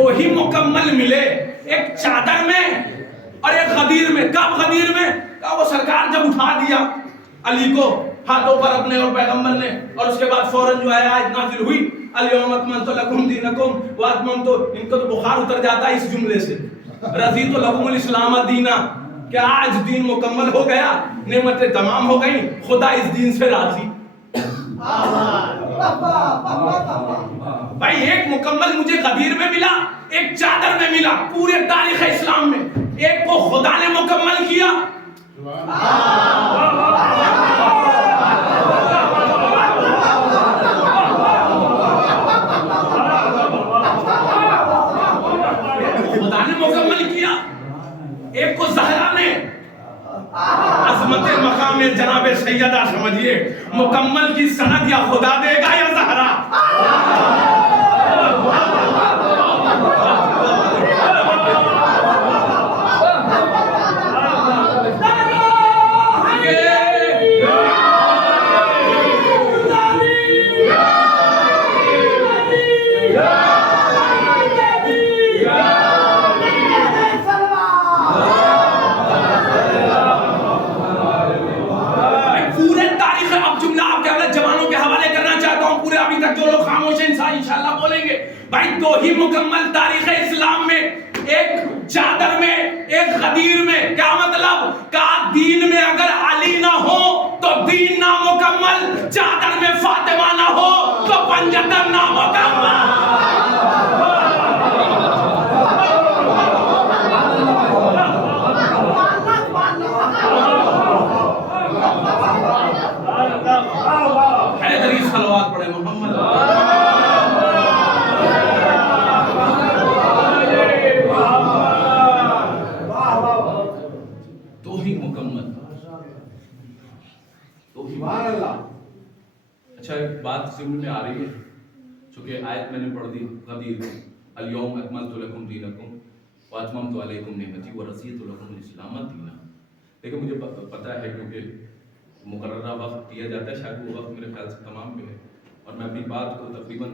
دو ہی مکمل ملے، ایک چادر میں اور ایک غدیر میں. کب غدیر میں؟ وہ سرکار جب اٹھا دیا علی کو ہاتھوں پر اپنے اور پیغمبر نے، اور اس کے بعد فوراً جو ہے آیت نازل ہوئی الیوم اکملت لکم دینکم واتممت. ان کو تو بخار اتر جاتا ہے اس جملے سے، رضیت لکم الاسلام دینا، کہ آج دین مکمل ہو گیا، نعمتیں تمام ہو گئیں، خدا اس دین سے راضی. بھائی ایک مکمل مجھے غدیر میں ملا، ایک چادر میں ملا. پورے تاریخ اسلام میں ایک کو خدا نے مکمل کیا، خدا نے مکمل کیا. ایک کو زہرا نے عظمت مقام جناب سیدہ سمجھیے مکمل کی سند، یا خدا دے گا یا زہرا. انشاءاللہ بولیں گے. بھائی دو ہی مکمل تاریخ اسلام میں، ایک چادر میں ایک غدیر میں. کیا مطلب؟ کہا دین میں اگر علی نہ ہو تو دین نامکمل، چادر میں فاطمہ نہ ہو تو پنجتن نامکمل. حیدری صلوات پڑھے محمد. اچھا ایک بات سمجھ میں آ رہی ہے، چونکہ آیت میں نے پڑھ دی غدیر الیوم اکملت لکم دینکم واتممت علیکم نعمتی ورضیت لکم الاسلام دینا. لیکن مجھے پتہ ہے کیونکہ مقررہ وقت دیا جاتا ہے، شاید وہ وقت میرے خیال سے تمام بھی ہے، اور میں اپنی بات کو تقریباً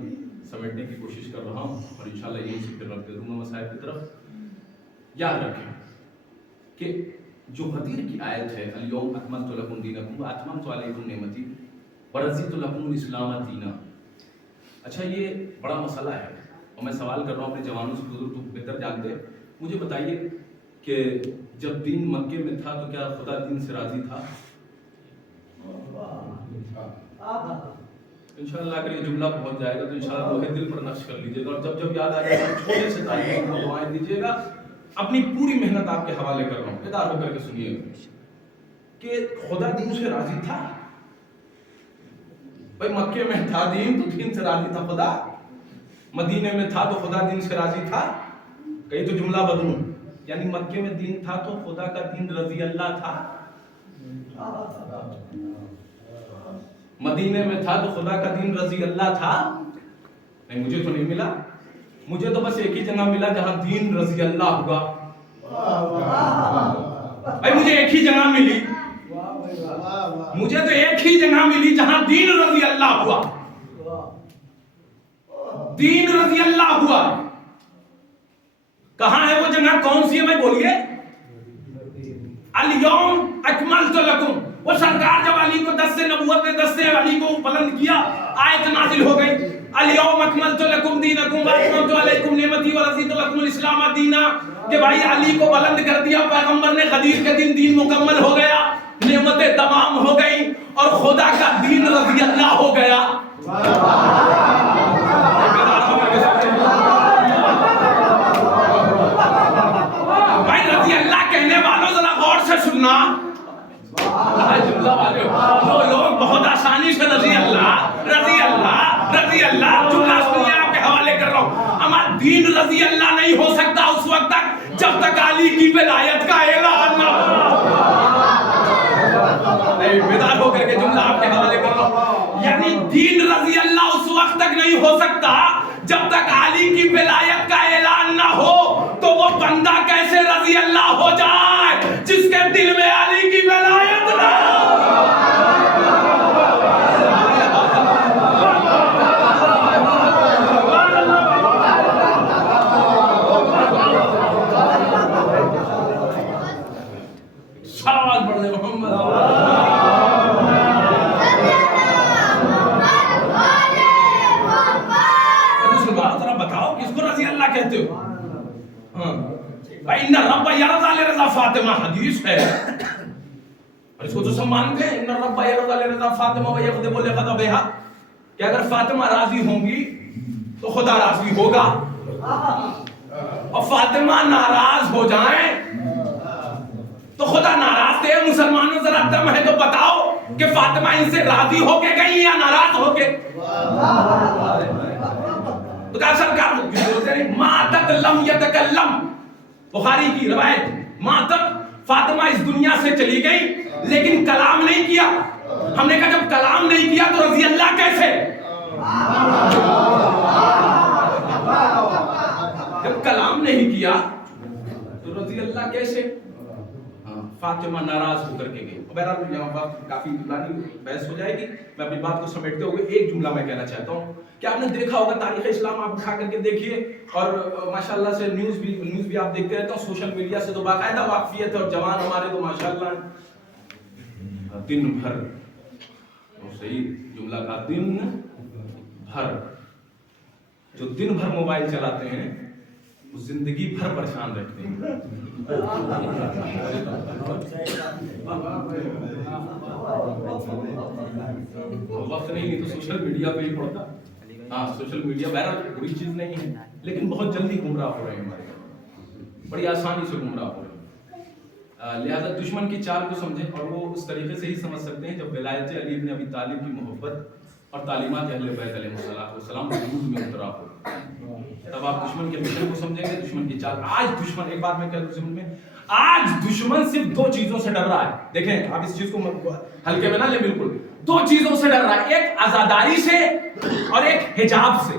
سمیٹنے کی کوشش کر رہا ہوں، اور انشاءاللہ یہیں سے پھر رکھ دے دوں گا مسائل کی طرف. یاد رکھیں کہ جو غدیر کی آیت ہے الیوم اکملت لکم دینکم واتممت علیکم نعمتی ورضیت لکم الاسلام دینا، اچھا یہ بڑا مسئلہ ہے، اور میں سوال کر رہا ہوں اپنے جوانوں سے، حضور تو بہتر جانتے ہیں، مجھے بتائیے کہ جب دین مکے میں تھا تو کیا خدا دین سے راضی تھا؟ انشاءاللہ اگر یہ جملہ پہنچ جائے گا تو انشاءاللہ وہ دل پر نقش کر لیجیے گا، اور جب جب یاد آ جائے گا چھوٹے سے تعلیم کو دعائیں دیجیے گا. اپنی پوری محنت آپ کے حوالے کر رہا ہوں، بیدار ہو کر کے سنیے کہ خدا دین سے راضی تھا. بھائی مکے میں تھا دین تو دین سے راضی تھا خدا، مدینے میں تھا تو خدا دین سے راضی تھا. کہیں تو جملہ بدلوں، یعنی مکے میں دین تھا تو خدا کا دین رضی اللہ تھا، مدینے میں تھا تو خدا کا دین رضی اللہ تھا. نہیں مجھے تو نہیں ملا، مجھے تو بس ایک ہی جگہ ملا جہاں دین رضی اللہ ہوا. بھائی مجھے ایک ہی جگہ ملی، مجھے تو ایک ہی جگہ ملی جہاں دین رضی اللہ ہوا. دین رضی اللہ ہوا کہاں ہے وہ جگہ؟ کون سی ہے بھائی بولیے؟ الیوم اکملت لکم. وہ سرکار جب علی کو دست نبوت نے دست علی کو بلند کیا، آیت نازل ہو گئی الیوم اکملت لکم دینکم واتممت علیکم نعمتی ورضیت لکم الاسلام دینا، کہ بھائی علی کو بلند کر دیا پیغمبر نے، غدیر کے دن دین مکمل ہو گیا، نعمتیں تمام ہو گئی، اور خدا کا دین رضی اللہ ہو گیا. بھائی رضی اللہ کہنے والوں ذرا غور سے سننا، جو لوگ بہت آسانی سے رضی اللہ رضی اللہ رضی اللہ جملہ سنیے، آپ کے حوالے کر رہا ہوں. ہمارا دین رضی اللہ نہیں ہو سکتا اس وقت تک جب تک علی کی ولایت کا اعلان نہ ہو. بیدار ہو کر کے جملہ آپ کے حوالے کر رہا ہوں، یعنی دین رضی اللہ اس وقت تک نہیں ہو سکتا جب تک علی کی ولایت کا اعلان نہ ہو. تو وہ بندہ کیسے رضی اللہ ہو جائے جس کے دل میں علی کی ولایت نہ ہو؟ فاطمہ حدیث ہے اور اس کو تو سب مانتے ہیں ان رب یرضى لرضا فاطمہ ويغضب لغضبها کہ اگر فاطمہ راضی ہوں گی تو خدا راضی ہوگا اور فاطمہ ناراض ہو جائیں تو خدا ناراض ہے. مسلمانوں ذرا دم ہے تو بتاؤ کہ فاطمہ ان سے راضی ہو کے گئی یا ناراض ہو کے؟ تو کہا سرکار بولتے ہیں ماتت لم یتکلم، بخاری کی روایت، ماتت فاطمہ اس دنیا سے چلی گئی لیکن کلام نہیں کیا. ہم نے کہا جب کلام نہیں کیا تو رضی اللہ کیسے؟ جب کلام نہیں کیا تو رضی اللہ کیسے؟ فاطمہ ناراض ہو کر کے گئی. بہرحال یہاں بات کافی طولانی بحث ہو جائے گی. میں اپنی بات کو سمیٹتے ہوئے ایک جملہ میں کہنا چاہتا ہوں کہ آپ نے دیکھا ہوگا تاریخ اسلام آپ اٹھا کر کے دیکھیے اور ماشاءاللہ سے نیوز بھی آپ دیکھتے رہتے ہو. سوشل میڈیا سے تو باقاعدہ واقفیت ہے اور جوان ہمارے تو ماشاءاللہ دن بھر، صحیح جملہ کا، دن بھر جو دن بھر موبائل چلاتے ہیں وہ زندگی بھر پریشان رہتے ہیں. وقت نہیں تو سوشل میڈیا پہ ہی پڑتا. ہاں سوشل میڈیا بہرحال بری چیز نہیں ہے لیکن بہت جلدی گمراہ ہو رہے ہیں ہمارے، بڑی آسانی سے گمراہ ہو رہے ہیں. لہذا دشمن کی چال کو سمجھیں اور وہ اس طریقے سے ہی سمجھ سکتے ہیں جب ولایت علی ابن ابی طالب کی محبت اور تعلیمات اہل بیت علیہ السلام وجود میں اترا ہو، تب آپ دشمن کے مشن کو سمجھیں گے، دشمن کی چال. آج دشمن، ایک بات میں کہہ دوں دشمن میں، آج دشمن صرف دو چیزوں سے ڈر رہا ہے. دیکھیں آپ اس چیز کو ہلکے میں نہ لیں، بالکل دو چیزوں سے ڈر رہا ہے، ایک عزاداری سے اور ایک حجاب سے.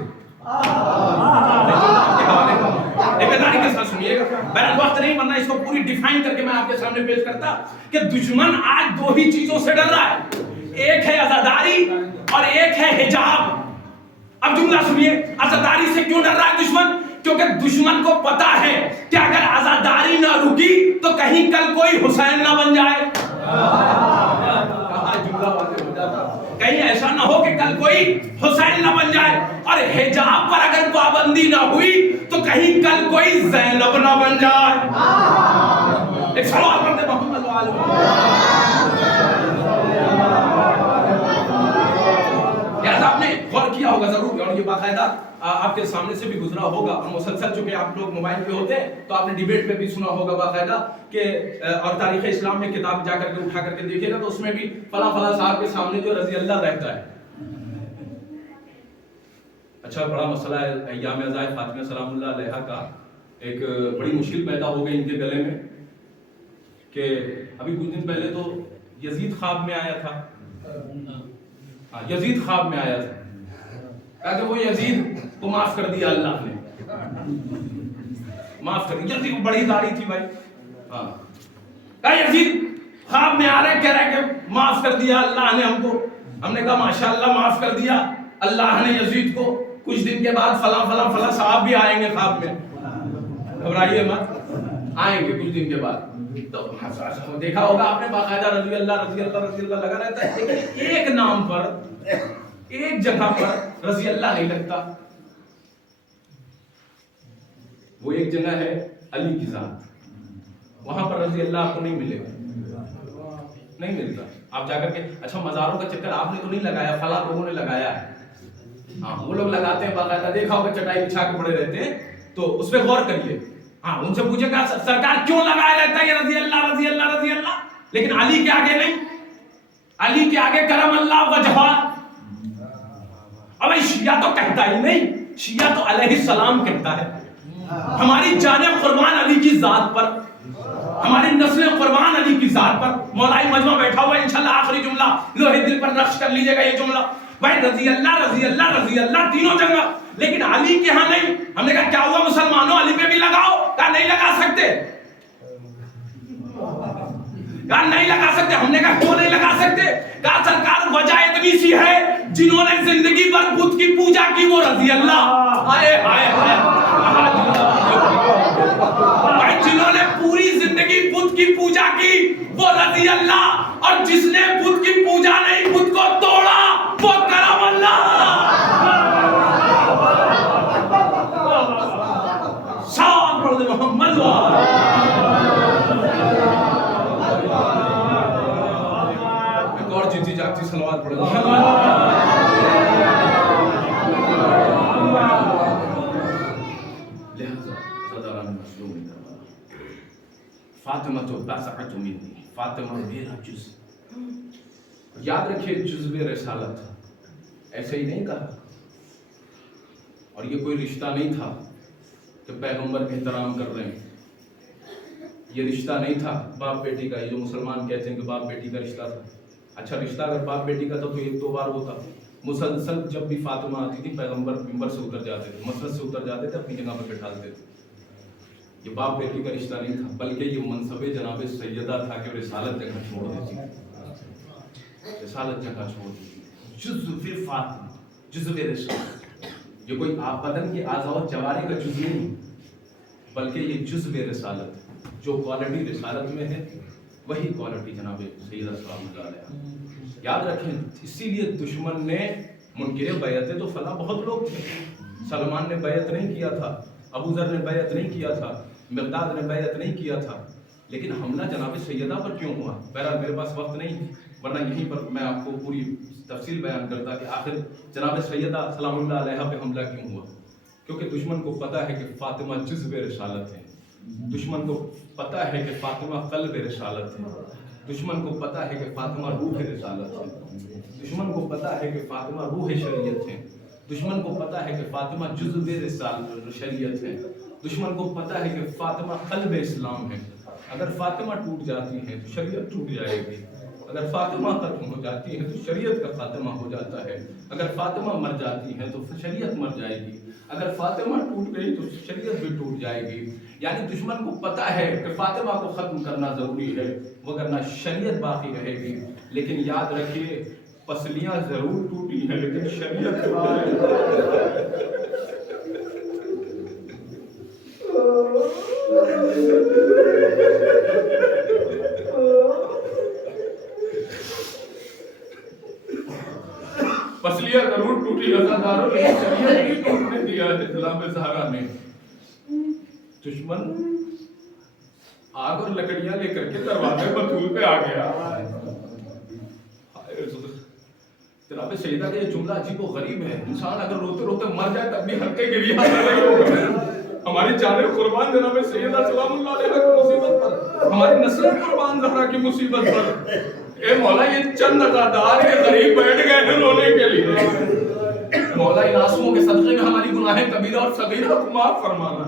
ذمہ کے ساتھ سنیے گا، بہرحال وقت نہیں ورنہ اس کو پوری ڈیفائن کر کے میں آپ کے سامنے پیش کرتا کہ دشمن آج دو ہی چیزوں سے ڈر رہا ہے، ایک ہے عزاداری اور ایک ہے حجاب. اب جملہ سنیے، عزاداری سے کیوں ڈر رہا ہے دشمن؟ کیونکہ دشمن کو پتا ہے کہ اگر عزاداری نہ رکی تو کہیں کل کوئی حسین نہ بن جائے. کہیں ایسا نہ ہو کہ کل کوئی حسین نہ بن جائے، اور حجاب پر اگر پابندی نہ ہوئی تو کہیں کل کوئی زینب نہ بن جائے. ایک سوال کرتے محمد والے آپ نے غور کیا ہوگا ضرور، اور یہ باقاعدہ آپ کے سامنے سے بھی گزرا ہوگا اور مسلسل، چونکہ آپ لوگ موبائل پہ ہوتے ہیں تو آپ نے ڈیبیٹ پہ بھی سنا ہوگا باقاعدہ کہ، اور تاریخ اسلام میں کتاب جا کر کے اٹھا کر کے دیکھیے گا تو اس میں بھی فلاں فلاں صاحب کے سامنے جو رضی اللہ رہتا ہے. اچھا بڑا مسئلہ ہے ایام عزائے فاطمہ سلام اللہ علیہا کا. ایک بڑی مشکل پیدا ہو گئی ان کے گلے میں کہ ابھی کچھ دن پہلے تو یزید خواب میں آیا تھا. یزید خواب میں آیا تھا، کہا کہ وہ یزید کو معاف کر دیا اللہ نے، معاف کر دیا. یزید کو بڑی داڑھی تھی بھائی. کہا یزید خواب میں آ رہے، کہہ رہے کہ معاف کر دیا اللہ نے ہم کو. ہم نے کہا ماشاءاللہ معاف کر دیا اللہ نے یزید کو. کچھ دن کے بعد فلاں فلاں فلاں صاحب بھی آئیں گے خواب میں، گھبرائیے مت، آئیں گے کچھ دن کے بعد. تو دیکھا ہوگا آپ نے باقاعدہ رضی اللہ رضی اللہ رضی اللہ لگا رہتا ہے، لیکن ایک نام پر، ایک جگہ پر رضی اللہ نہیں لگتا. وہ ایک جگہ ہے علی کی ذات، وہاں پر رضی اللہ آپ کو نہیں ملے گا، نہیں ملتا. آپ جا کر کے اچھا مزاروں کا چکر آپ نے تو نہیں لگایا، فلاں لوگوں نے لگایا ہے. ہاں وہ لوگ لگاتے ہیں باقاعدہ، دیکھا ہوگا چٹائی بچھا کے پڑے رہتے ہیں، تو اس پہ غور کریے. ہاں ان سے پوچھے گا سرکار کیوں لگایا رہتا ہے یہ رضی اللہ رضی اللہ رضی اللہ، لیکن علی کے آگے نہیں، علی کے آگے کرم اللہ وجہہ. اب شیعہ تو کہتا ہی نہیں، شیعہ تو علیہ السلام کہتا ہے. ہماری جانیں قربان علی کی ذات پر، ہماری نسلیں قربان علی کی ذات پر. مولائی مجمع بیٹھا ہوا ہے، انشاءاللہ آخری جملہ لوہے دل پر نقش کر لیجئے گا یہ جملہ. بھائی رضی اللہ رضی اللہ رضی اللہ تینوں جگہ، لیکن علی کے ہاں نہیں. ہم نے کہا کیا ہوا مسلمانوں علی پہ بھی لگاؤ؟ کہا نہیں لگا سکتے. کہا نہیں لگا سکتے. ہم نے کہا کیوں نہیں لگا سکتے؟ کہا سرکار وجہ اتنی سی ہے، جنہوں نے زندگی بھر بت کی پوجا کی وہ رضی اللہ. آئے آئے آئے، جنہوں نے پوری زندگی بت کی پوجا کی وہ رضی اللہ، اور جس نے بت کی پوجا نہیں بت کو توڑا وہ کرم اللہ. محمد لہذا صدران مظلوم فاطمہ تو بسعت منی، فاطمہ میرا جز، یاد رکھیے جزو رسالت تھا، ایسے ہی نہیں کہا، اور یہ کوئی رشتہ نہیں تھا کہ پیغمبر احترام کر رہے ہیں، یہ رشتہ نہیں تھا باپ بیٹی کا، یہ جو مسلمان کہتے ہیں کہ باپ بیٹی کا رشتہ تھا، اچھا رشتہ اگر باپ بیٹی کا تھا تو ایک دو بار ہوتا، مسلسل جب بھی فاطمہ آتی تھی پیغمبر ممبر سے اتر جاتے تھے، مسجد سے اتر جاتے تھے، اپنی جگہ پر بٹھا دیتے تھے، یہ باپ بیٹی کا رشتہ نہیں تھا، بلکہ یہ منصب جناب سیدہ تھا کہ رسالت جگہ چھوڑ دیتی، رسالت جگہ چھوڑ دیتی، جزو پھر فاطمہ، جزو رسالت، یہ کوئی آپ بدن کے اعضاء و جوارح کا جزو نہیں، بلکہ یہ جزو رسالت، جو کوالٹی رسالت میں ہے وہی کوالٹی جناب سیدہ سلام اللہ علیہ۔ یاد رکھیں اسی لیے دشمن نے منکر بیعت تو فلاں بہت لوگ تھے، سلمان نے بیعت نہیں کیا تھا، ابو ذر نے بیعت نہیں کیا تھا، مقداد نے بیعت نہیں کیا تھا، لیکن حملہ جناب سیدہ پر کیوں ہوا؟ بہرحال میرے پاس وقت نہیں ورنہ یہیں پر میں آپ کو پوری تفصیل بیان کرتا کہ آخر جناب سیدہ سلام اللہ علیہ پہ حملہ کیوں ہوا، کیونکہ دشمن کو پتا ہے کہ فاطمہ جزو رسالت ہے، دشمن کو پتا ہے کہ فاطمہ قلب رسالت ہے، دشمن کو پتا ہے کہ فاطمہ روح رسالت ہے، دشمن کو پتا ہے کہ فاطمہ روح شریعت ہے، دشمن کو پتا ہے کہ فاطمہ جزو رسالت شریعت ہے، دشمن کو پتا ہے کہ فاطمہ قلب اسلام ہے، اگر فاطمہ ٹوٹ جاتی ہے تو شریعت ٹوٹ جائے گی، اگر فاطمہ ختم ہو جاتی ہے تو شریعت کا خاتمہ ہو جاتا ہے، اگر فاطمہ مر جاتی ہے تو شریعت مر جائے گی، اگر فاطمہ ٹوٹ گئی تو شریعت بھی ٹوٹ جائے گی، یعنی دشمن کو پتا ہے کہ فاطمہ کو ختم کرنا ضروری ہے وگرنہ شریعت باقی رہے گی، لیکن یاد رکھیے پسلیاں ضرور ٹوٹی ہیں لیکن شریعت ٹوٹ جائے گی۔ پسلیاں ضرور ٹوٹی عزاداروں لیکن شریعت نہیں ٹوٹنے دیا ہے اسلام زہرا نے۔ دشمن آگ اور لکڑیاں لے کر کے دروازے بطول پہ آ گیا۔ جناب سیدہ کا یہ جملہ عجیب و غریب ہے، انسان اگر روتے روتے مر جائے تب بھی حق گریہ نہ رہی ہوگا۔ ہماری جانیں قربان جناب سیدہ سلام اللہ علیہ کی مصیبت پر، ہماری نسلیں قربان زہرا کی مصیبت پر۔ اے مولا یہ چند عزادار کے قریب بیٹھ گئے ہیں رونے کے لیے، مولا ان آنسوؤں کے صدقے میں ہماری گناہ کبیرہ اور صغیرہ کو معاف فرمانا۔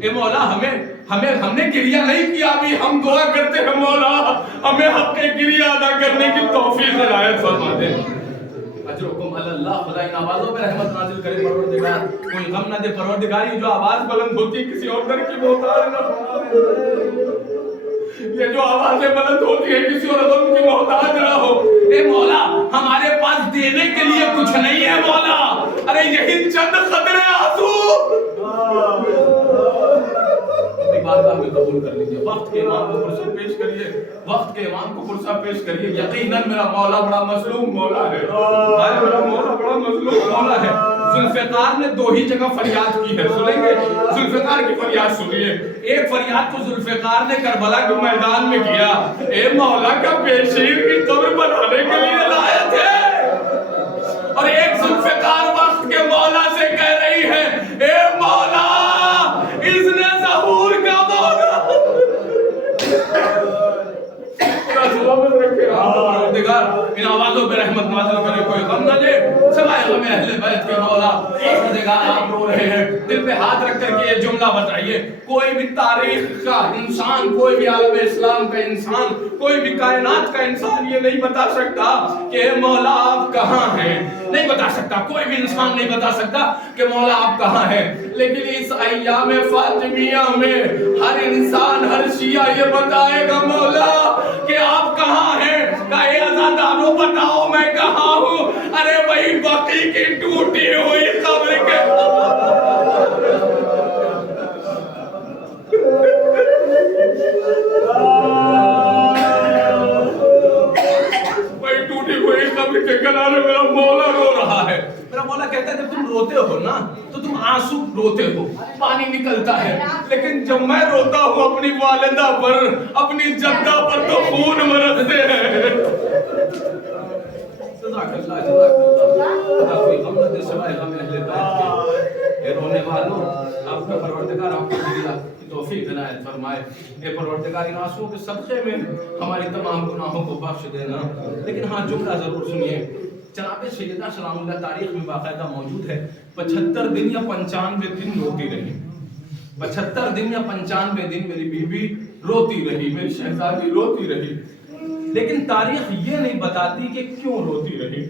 اے مولا ہم نے گریہ نہیں کیا، ابھی ہم دعا کرتے ہیں مولا ہمیں حق گریہ ادا کرنے کی توفیق عنایت فرما دے۔ اجرکم علی اللہ، خدا ان آوازوں پہ رحمت نازل کرے پروردگار، کوئی غم نہ دے پروردگار، یہ جو آواز بلند ہوتی ہے کسی اور در کی محتاج نہ ہو، یہ جو آوازیں بلند ہوتی ہے کسی اور غم کی محتاج نہ ہو۔ اے مولا ہمارے پاس دینے کے لیے کچھ نہیں ہے مولا، ارے یہی چند قطرے آنسو بارگاہ میں قبول کر لیجئے۔ وقت کے امام کو پرسہ پیش کریے، وقت کے امام کو پرسہ پیش کریے۔ یقیناً میرا مولا بڑا مظلوم مولا ہے، میرا مولا بڑا مظلوم مولا ہے۔ ذوالفقار نے دو ہی جگہ فریاد کی ہے، سنیں گے؟ ذوالفقار کی فریاد سنیے۔ ایک فریاد تو ذوالفقار نے کربلا کے میدان میں کیا، اے مولا کا پیشیر کی قبر بنانے کے لیے لائے تھے، اور ایک ذوالفقار وقت کے مولا سے کہہ رہی ہے اے مولا اذن ظہور کا مولا۔ ان آوازوں پہ رحمت نازل کرے، کوئی غم نہ دے سوائے غم اہل بیت کے مولا۔ پروردگار آپ رو رہے ہیں، دل پہ ہاتھ رکھ کر کے یہ جملہ بتائیے، کوئی بھی تاریخ کا انسان، کوئی بھی عالم اسلام کا انسان، کوئی بھی کائنات کا انسان یہ نہیں بتا سکتا کہ مولا آپ کہاں ہیں، نہیں بتا سکتا، کوئی بھی انسان نہیں بتا سکتا کہ مولا آپ کہاں ہیں، لیکن اس ایام فاطمیہ میں ہر انسان، ہر شیعہ یہ بتائے گا مولا کہ آپ کہاں ہیں۔ اے عزاداروں بتاؤ میں کہاں ہوں، ارے وہی بقی کی ٹوٹی ہوئی قبر کے وہی ٹوٹی ہوئی قبر کے کنارے میرا مولا رو رہا ہے۔ میرا مولا کہتا ہے جب تم روتے ہو نا تو تم آنسو روتے ہو، پانی نکلتا ہے، لیکن جب میں روتا ہوں اپنی والدہ پر، اپنی جدہ پر تو خون برستے ہیں۔ جزاک اللہ خدا کوئی غم نہ دے سوائے غم اہل بیت کے۔ اے رونے والوں، آپ کا پروردگار آپ کو دیا توفیق عنایت فرمائے۔ اے پروردگار ان آنسوؤں کے صدقے میں ہماری تمام گناہوں کو بخش دینا۔ لیکن ہاں جملہ ضرور سنیے، جناب سیدہ سلام اللہ تاریخ میں باقاعدہ موجود ہے 75 دن یا 95 دن روتی رہی، 75 دن یا 95 دن میری بیوی روتی رہی، میری شہزادی روتی رہی، لیکن تاریخ یہ نہیں بتاتی کہ کیوں روتی رہی۔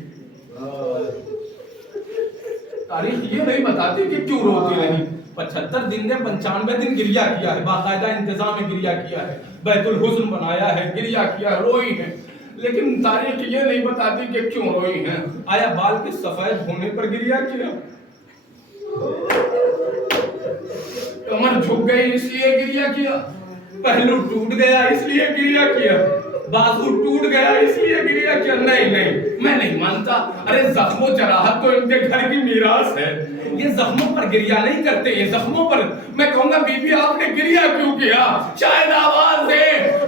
تاریخ یہ نہیں بتاتی کہ کیوں روتی رہی۔ 75 دن نے 95 دن گریہ کیا ہے، باقاعدہ انتظام میں گریہ کیا ہے، بیت الحزن بنایا ہے، گریہ کیا، روئی ہے، لیکن تاریخ یہ نہیں بتاتی کہ کیوں روئی ہیں۔ آیا بال کے سفید ہونے پر گریہ کیا، کمر جھک گئی اس لیے گریہ کیا، پہلو ٹوٹ گیا اس لیے گریہ کیا، بازو ٹوٹ گیا اس لیے گریہ کیا؟ نہیں میں نہیں مانتا۔ ارے زخم و جراحت تو ان کے گھر کی میراث ہے، یہ زخموں پر گریہ نہیں کرتے، یہ زخموں پر۔ میں کہوں گا بی بی آپ نے گریہ کیوں کیا؟ شاید آواز دے،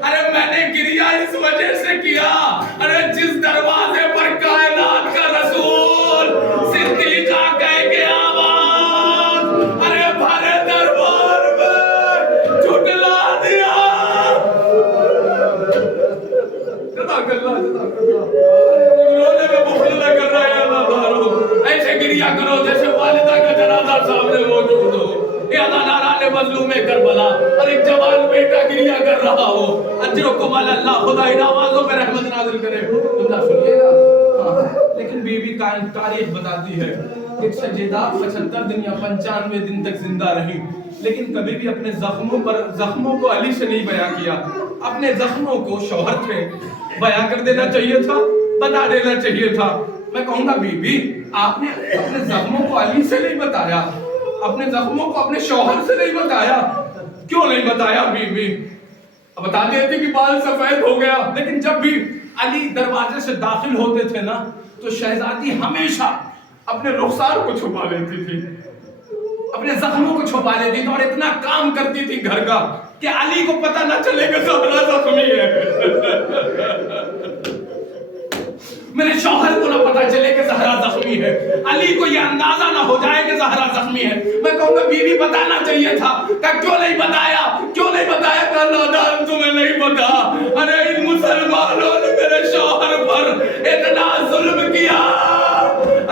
ارے میں نے گریہ اس وجہ سے کیا، ارے جس دروازے پر کائنات کا رسول صدیقہ کہہ کے آواز، ارے بھرے دربار میں جھٹلا دیا۔ جزاک اللہ، جزاک اللہ۔ رونے میں بخل نہ کر رہے ہیں اللہ تعالیٰ، ایسے گریہ کرو جیسے والدہ کا جنازہ سامنے موجود ہو۔ اے اللہ ناران مظلوم کربلا، اور ایک جوان بیٹا گریہ کر رہا ہو، اجرکم علی اللہ، خدا ان آوازوں میں رحمت نازل کرے۔ جملہ سنیے گا، لیکن بی بی کا تاریخ بتاتی ہے ایک سجدہ 75 دن یا 95 دن تک زندہ رہی، لیکن کبھی بھی اپنے زخموں کو علی سے نہیں بیان کیا، اپنے زخموں کو شوہر سے بیان کر دینا چاہیے تھا، بتا دینا چاہیے تھا۔ میں کہوں گا بی بی آپ نے اپنے زخموں کو علی سے نہیں بتایا، اپنے زخموں کو اپنے شوہر سے نہیں بتایا، کیوں نہیں بتایا بی بی؟ بتا دیتی کہ بال سفید ہو گیا، لیکن جب بھی علی دروازے سے داخل ہوتے تھے نا تو شہزادی ہمیشہ اپنے رخسار کو چھپا لیتی تھی، اپنے زخموں کو چھپا لیتی تھی، اور اتنا کام کرتی تھی گھر کا کہ علی کو پتہ نہ چلے کہ زہرا زخمی ہے، میرے شوہر کو نہ پتہ چلے کہ زہرا زخمی ہے، علی کو یہ اندازہ نہ ہو جائے کہ زہرا زخمی ہے۔ میں کہوں گا بیوی بتانا چاہیے تھا، کہ کیوں نہیں بتایا، کیوں نہیں بتایا کہ اللہ دان تمہیں نہیں پتا، ارے ان مسلمانوں نے میرے شوہر پر اتنا ظلم کیا،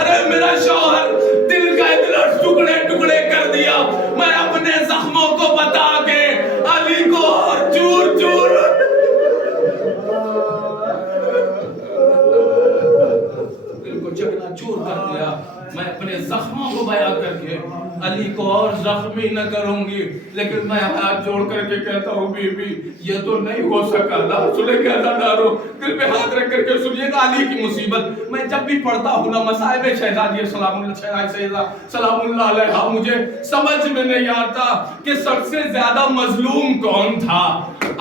ارے میرا شوہر دل کا اتنا ٹکڑے ٹکڑے کر دیا، میں اپنے زخموں کو بتا کے علی کو اور چور چور چکنا چور کر دیا، میں اپنے زخموں کو بیان کر کے علی کو اور زخمی نہ کروں گی، لیکن میں ہاتھ جوڑ کر کے کہتا ہوں بی بی یہ تو نہیں ہو سکا، نا سنے کہتا ڈارو، دل پہ ہاتھ رکھ کر کے سنیے گا علی کی مصیبت۔ میں جب بھی پڑھتا ہوں نا مصائب شہزادی سلام اللہ علیہ، مجھے سمجھ میں نہیں آتا کہ سب سے زیادہ مظلوم کون تھا،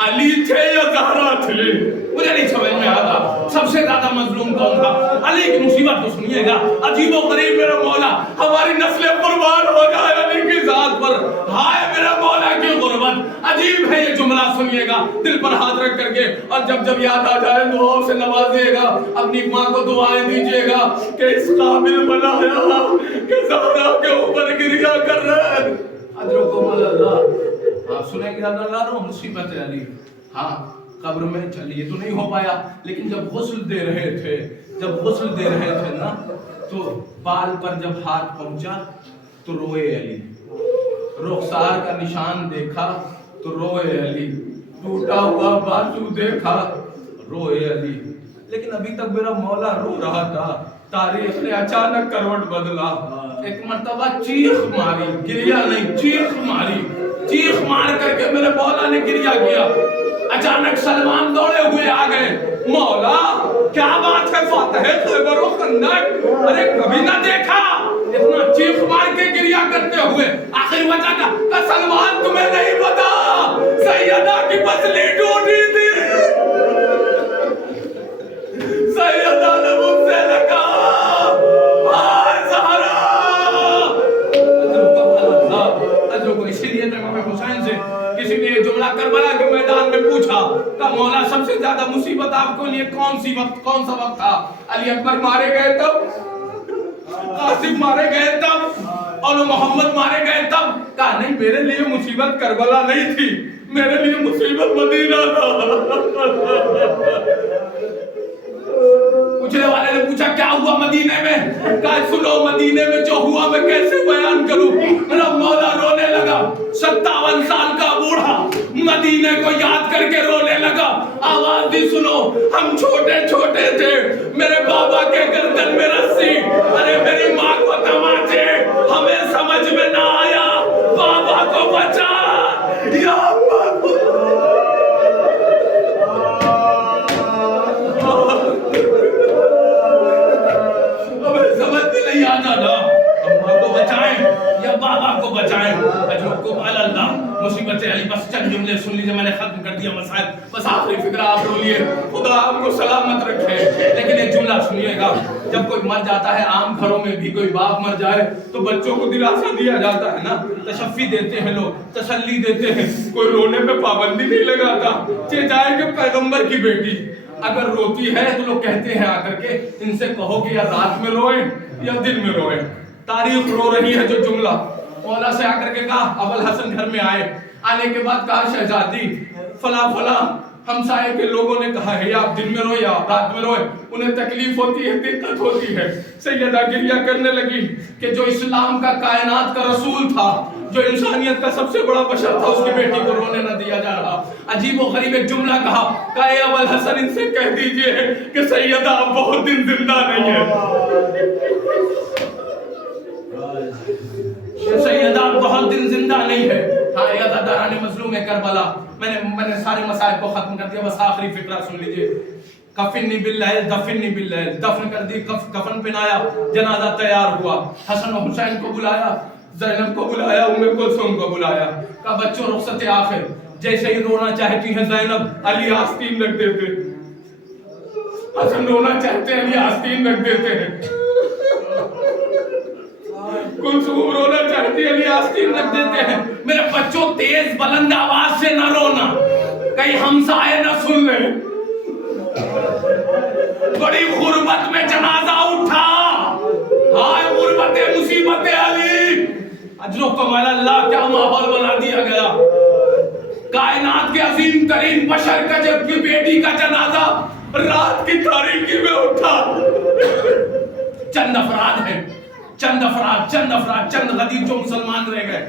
علی تھے یا زہرا تھے، مجھے نہیں سمجھ میں آتا سب سے زیادہ مظلوم کون تھا۔ علی کی مصیبت تو سنیے گا، عجیب و غریب میرا مولا، ہماری نسلیں قربان ہو جائے علی کی ذات پر، ہائے میرا مولا کی غربت، عجیب ہے یہ جملہ، سنیے گا دل پر ہاتھ رکھ کر کے، اور جب جب یاد آ جائے دعاؤں سے نوازیے گا، اپنی ماں کو دعائیں دیجیے گا کہ اس قابل بنایا کہ زہرا کے اوپر گریہ کر رہے ہیں، اجرکم علی اللہ۔ ہاں سنیں گے اللہ رو مصیبت ہے علی، ہاں قبر میں چلیے تو نہیں ہو پایا، لیکن جب غسل دے رہے تھے نا تو بال پر جب ہاتھ پہنچا تو روئے علی، رخسار کا نشان دیکھا تو روئے علی، ٹوٹا ہوا بازو دیکھا روئے علی، لیکن ابھی تک میرا مولا رو رہا تھا، تاریخ نے اچانک کروٹ بدلا، ایک مرتبہ چیخ ماری، گریہ نہیں چیخ ماری، چیخ مار کر کے میرے مولا نے گریہ کیا، اچانک سلمان دوڑے ہوئے آ گئے، مولا کیا بات ہے فاتح خیبر و خندق، ارے کبھی نہ دیکھا اتنا چیخ مار کے گریہ کرتے ہوئے، آخر وجہ کا سلمان تمہیں نہیں پتا سیدہ کی پسلی ٹوٹی تھی، سیدہ نے مجھ سے لگا آئے زہرا، اسی لیے امام حسین سے کسی نے یہ جملہ کربلا کے میدان میں پوچھا کہ مولا سب سے سے زیادہ مصیبت آپ کو لیے کون سا وقت تھا؟ علی اکبر مارے گئے تب، قاسم مارے گئے تب، اور محمد مارے گئے تب؟ کہا نہیں، میرے لیے مصیبت کربلا نہیں تھی، میرے لیے مصیبت مدینہ تھا۔ پوچھنے والے نے پوچھا کیا ہوا مدینے میں؟ کہا سنو، مدینے میں جو ہوا میں کیسے بیان کروں؟ میرا مولا رونے لگا، 57 سال کا بوڑھا مدینے کو یاد کر کے رونے لگا۔ آواز بھی سنو، ہم چھوٹے چھوٹے تھے، میرے بابا کے گردن میں رسی، ارے میری ماں کو تماچے، ہمیں سمجھ میں نہ آیا، بابا کو بچا یا بابا کو بچائیں۔ اجرکم علی اللہ، مصیبت علی، بس چند جملے سن لیجئے، میں نے ختم کر دیا مسائل، بس آخری فکرہ آپ رو لیے، خدا آپ کو سلامت رکھے۔ لیکن ایک جملہ سنیے گا، جب کوئی مر جاتا ہے، عام گھروں میں بھی کوئی باپ مر جائے تو بچوں کو دلاسا دیا جاتا ہے نا، تشفی دیتے ہیں لوگ، تسلی دیتے ہیں، کوئی رونے پہ پابندی نہیں لگاتا۔ چچائے کہ پیغمبر کی بیٹی اگر روتی ہے تو لوگ کہتے ہیں آ کر کے ان سے کہو کہ یا رات میں روئیں یا دن میں روئیں۔ تاریخ رو رہی ہے جو جملہ مولا سے آ کر کے کہا، ابوالحسن گھر میں آئے، آنے کے بعد کہا شہزادی فلاں فلاں ہمسائے کے لوگوں نے کہا ہے یا آپ دن میں روئے یا آپ رات میں روئے، انہیں تکلیف ہوتی ہے، دقت ہوتی ہے۔ سیدہ گریہ کرنے لگی کہ جو اسلام کا کائنات کا رسول تھا، جو انسانیت کا سب سے بڑا بشر تھا، اس کی بیٹی کو رونے نہ دیا جا رہا۔ عجیب و غریب ایک جملہ کہا کہ اے ابوالحسن ان سے کہہ دیجئے کہ سیدہ آپ بہت دن زندہ نہیں ہے، سیدہ بہت دن زندہ نہیں ہے۔ ہاں عزاداران مظلوم کربلا، میں نے سارے مسائل کو ختم کر دیا، بس آخری فکرہ سن لیجئے۔ کفنی باللیل دفنی باللیل، دفن کر دی، کفن پہنایا، جنازہ تیار ہوا، حسن و حسین کو بلایا، زینب کو بلایا، ام کلثوم کو بلایا، کہا بچوں رخصت آخر، جیسے ہی رونا چاہتی ہیں زینب، علی آستین رکھ دیتے، حسن رونا چاہتے ہیں علی آستین رکھ دیتے ہیں، کلثوم رونا چاہتی علی آستین رکھ دیتے ہیں۔ میرے بچوں تیز بلند آواز سے نہ رونا، کہیں ہمسائے نہ سن لیں۔ بڑی غربت میں جنازہ اٹھا، ہائے غربت مصیبت علی، اجرکم علی اللہ، کیا ماحول بنا دیا گیا۔ کائنات کے عظیم ترین بشر کا جب کی بیٹی کا جنازہ رات کی تاریکی میں اٹھا۔ چند افراد ہیں، چند غدیر جو مسلمان رہ گئے،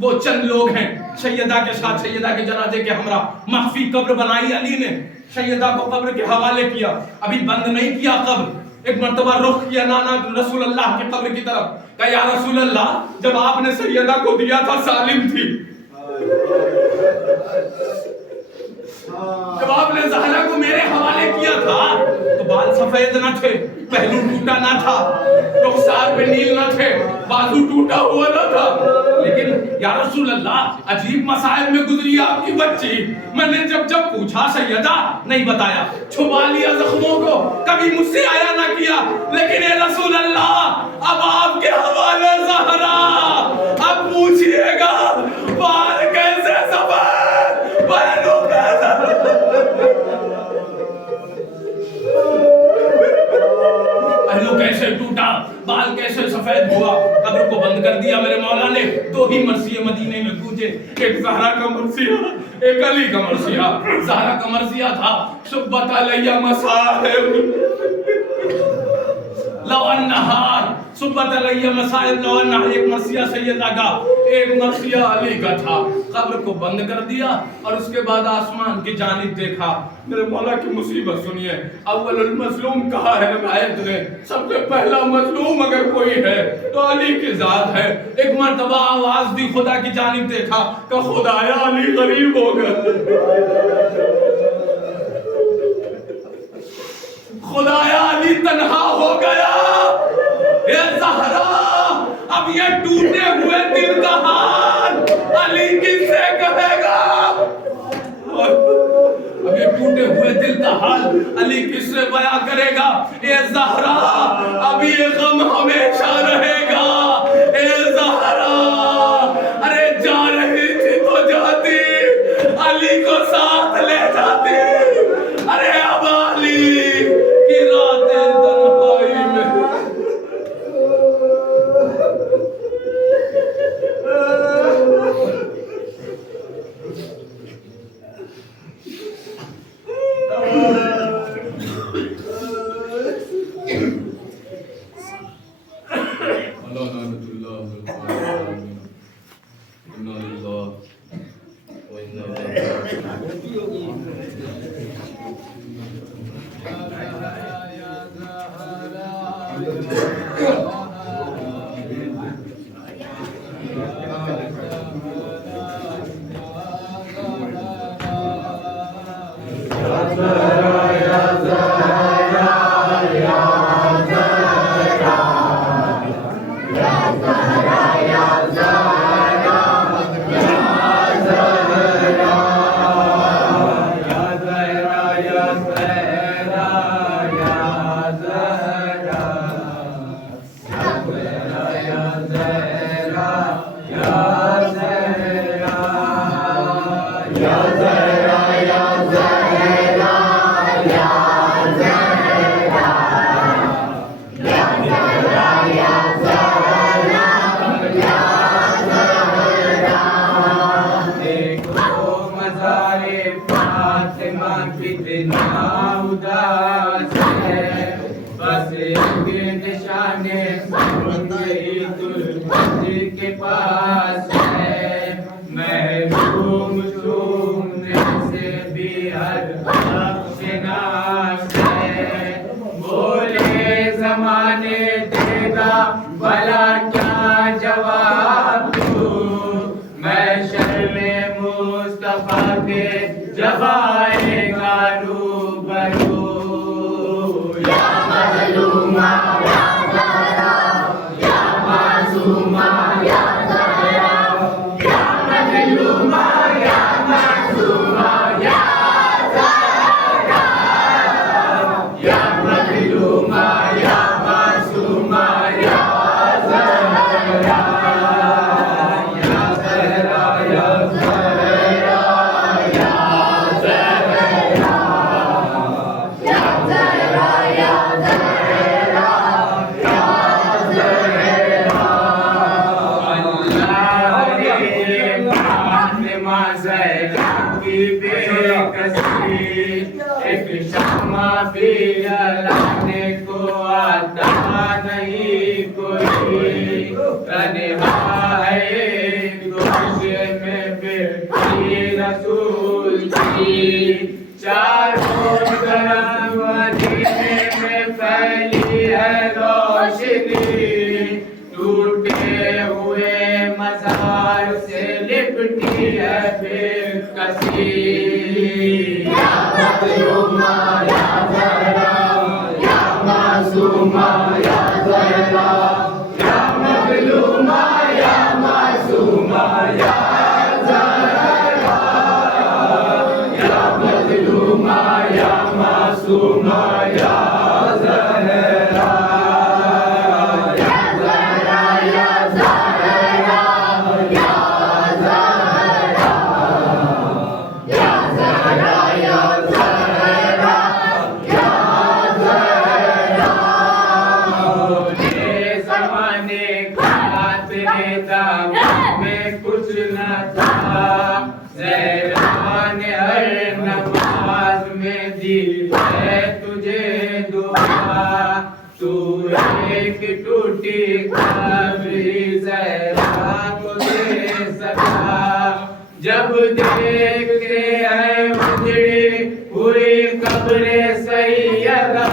وہ چند لوگ ہیں، سیدہ کے ساتھ، سیدہ کے جنازے کے ہمراہ مخفی قبر بنائی علی نے، سیدہ کو قبر کے حوالے کیا، ابھی بند نہیں کیا قبر، ایک مرتبہ رخ کیا نانا رسول اللہ کی قبر کی طرف، کہا یا رسول اللہ جب آپ نے سیدہ کو دیا تھا سالم تھی، جب آپ نے زہرا کو میرے حوالے کیا تھا تو بال سفید نہ تھے، پہلو ٹوٹا نہ تھا، رخسار پہ نیل نہ تھے، بازو ٹوٹا ہوا نہ تھا، لیکن یا رسول اللہ عجیب مسائل میں گزری آپ کی بچی، میں نے جب پوچھا سیدہ نہیں بتایا، چھپا لیا زخموں کو، کبھی مجھ سے آیا نہ کیا، لیکن اے رسول اللہ اب آپ کے حوالے زہرا، اب پوچھئے گا بال کیسے سفید، پہلو کیسے پہلو کیسے ٹوٹا، بال کیسے سفید ہوا، قبر کو بند کر دیا میرے مولا نے۔ دو ہی مرثیے مدینے میں پوچھے، ایک زہرا کا مرثیہ، ایک علی کا مرثیہ۔ زہرا کا مرثیہ تھا شبت علیہ مصائب لو النہار، صبت علیہ مصائب لو النہار، ایک مرثیہ سیدہ کا، ایک مرثیہ علی کا تھا۔ قبر کو بند کر دیا اور اس کے بعد آسمان کی جانب دیکھا۔ میرے مولا کی مصیبت سنیے، اول المظلوم کہا ہے روایت نے، سب سے پہلا مظلوم اگر کوئی ہے تو علی کی ذات ہے۔ ایک مرتبہ آواز دی، خدا کی جانب دیکھا کہ خدایا علی غریب ہو گیا، خدایا علی تنہا ہو گیا، اے زہرا اب یہ ٹوٹے ہوئے دل کا حال علی کس سے کہے گا، اب یہ ٹوٹے ہوئے دل کا حال علی کس سے بیان کرے گا، اے زہرا اب یہ غم ہمیشہ رہے گا، اے زہرا ارے جا رہی تھی تو جاتی، علی کو ساتھ لے جاتی، علی لعنت اللہ والعالمین انا للہ و انا الیہ جب دیکھتے ہیں اجڑی ہوئی قبر سیدہ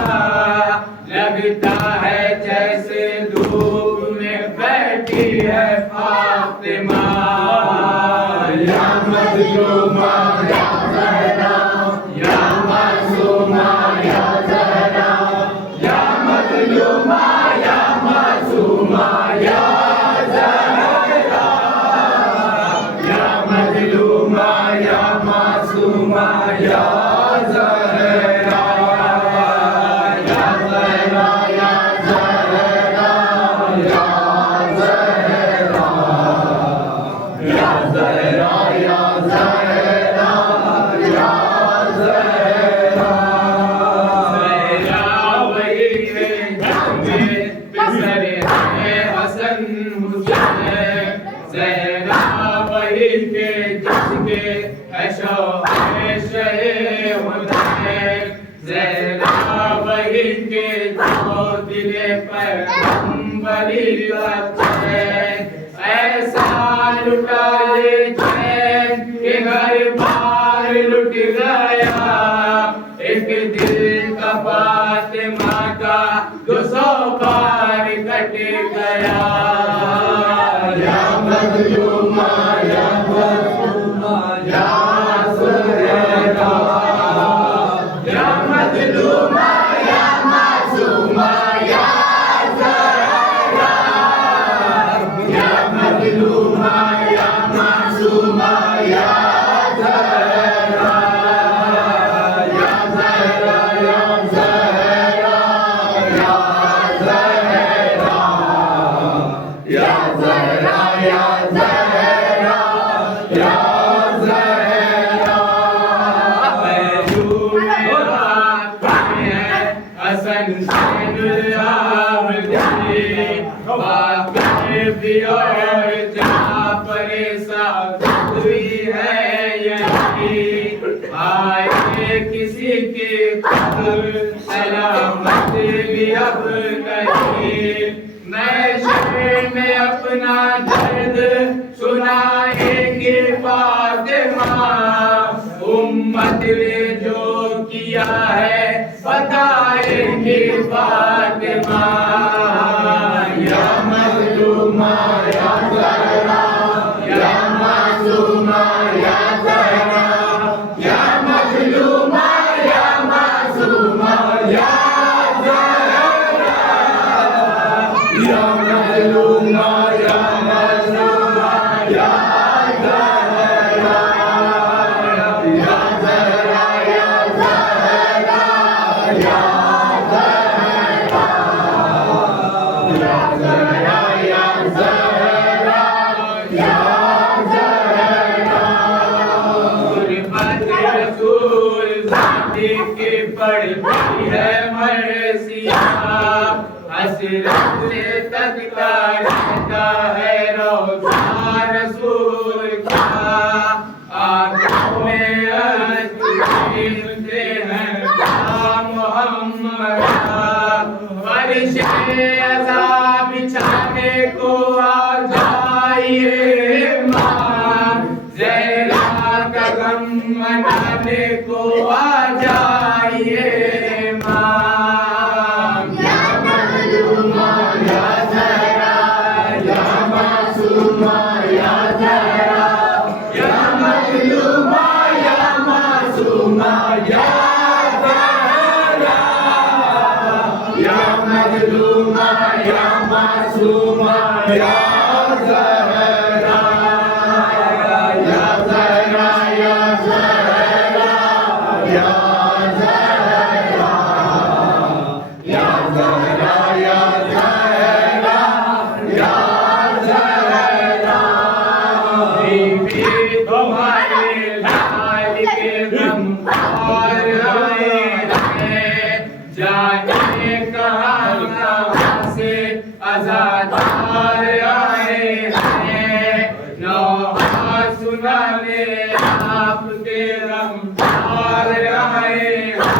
لگتا ہے جیسے دھوپ میں بیٹھی ہے فاطمہ یا مظلومہ یا زہرا یا معصومہ یا زہرا یا مظلومہ یا معصومہ یا یا زہرا پیغمبری کا چین ایسا لٹا دے چین کہ ہر بار لٹ گیا ایک دل کا فاطمہ کا 200 بار کٹ گیا یا مظلومہ یا مظلومہ یا زہرا یا مظلومہ یا معصومہ یا زہرا یا مظلومہ یا معصومہ یا زہرا یا زہرا یا زہرا یا زہرا یا زہرا یا زہرا یا زہرا حسن حسین العابدین باقی بھی اور جہاں پر سعادت بھی ہے یہی آئے کسی کی قبر سلامت بھی اب نہیں میں شہر میں اپنا درد سنائیں گے فاطمہ امت نے جو کیا ہے بتائیں گے فاطمہ یا مظلومہ یا زہرا یا معصومہ یا زہرا یا مظلومہ یا معصومہ یا زہرا یا مظلومہ یا معصومہ یا زہرا یا زہرا یا زہرا یا زہرا یا زہرا یا زہرا یا زہرا غربت رسول ذاتی کی پڑتی ہے مرثیہ حسرت سے تکتا رہتا ہے روضہ رسول کا آنکھوں میں اشکتے ہیں محمد فرش عذاب بچھانے کو آ جائیے ماں زہرا کا غم منانے کو آ جائیے ماں یا مظلومہ یا زہرا یا معصومہ یا زہرا یا مظلومہ یا معصومہ یا زہرا یا مظلومہ یا معصومہ یا زہرا یا زہرا یا زہرا یا زہرا یا زہرا یا زہرا یا زہرا بیوی تمہارے لال کے غم اور آئے ہیں جانے کہاں کہاں سے عزادار آئے ہیں نوحہ سنانے آپ کے غمخوار آئے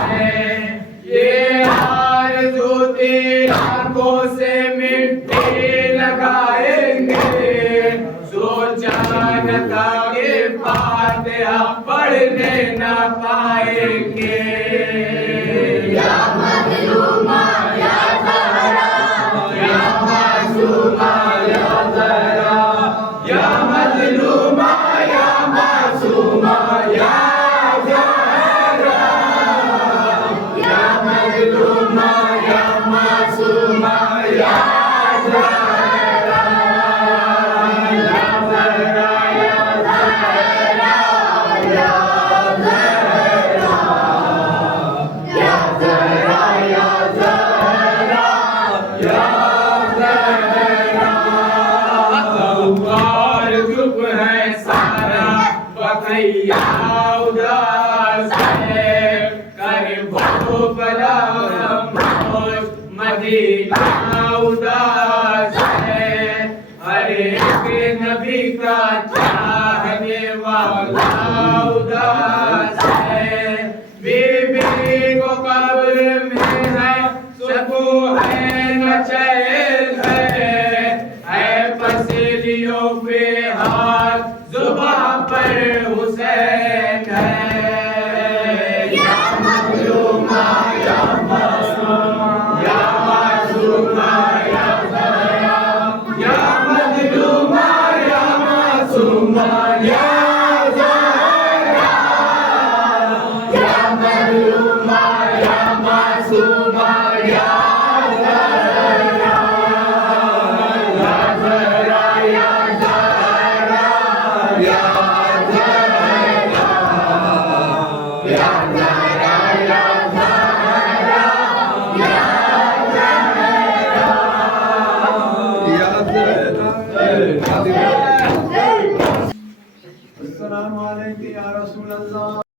ہیں یہ آرزو تیری آنکھوں سے مٹی لگائیں گے سوچا نہ تھا کہ فاتحہ پڑھنے نہ پائیں گے یا مظلومہ یا زہرا یا معصومہ یا زہرا یا مظلومہ یا معصومہ یا زہرا یا مظلومہ یا معصومہ یا زہرا یا زہرا یا زہرا یا زہرا یا زہرا یا زہرا یا زہرا غبار چپ ہے سارا بقیہ اداس ہے کر بھو بلا موش مدینہ اداس ہے ہر ایک نبی کا چاہ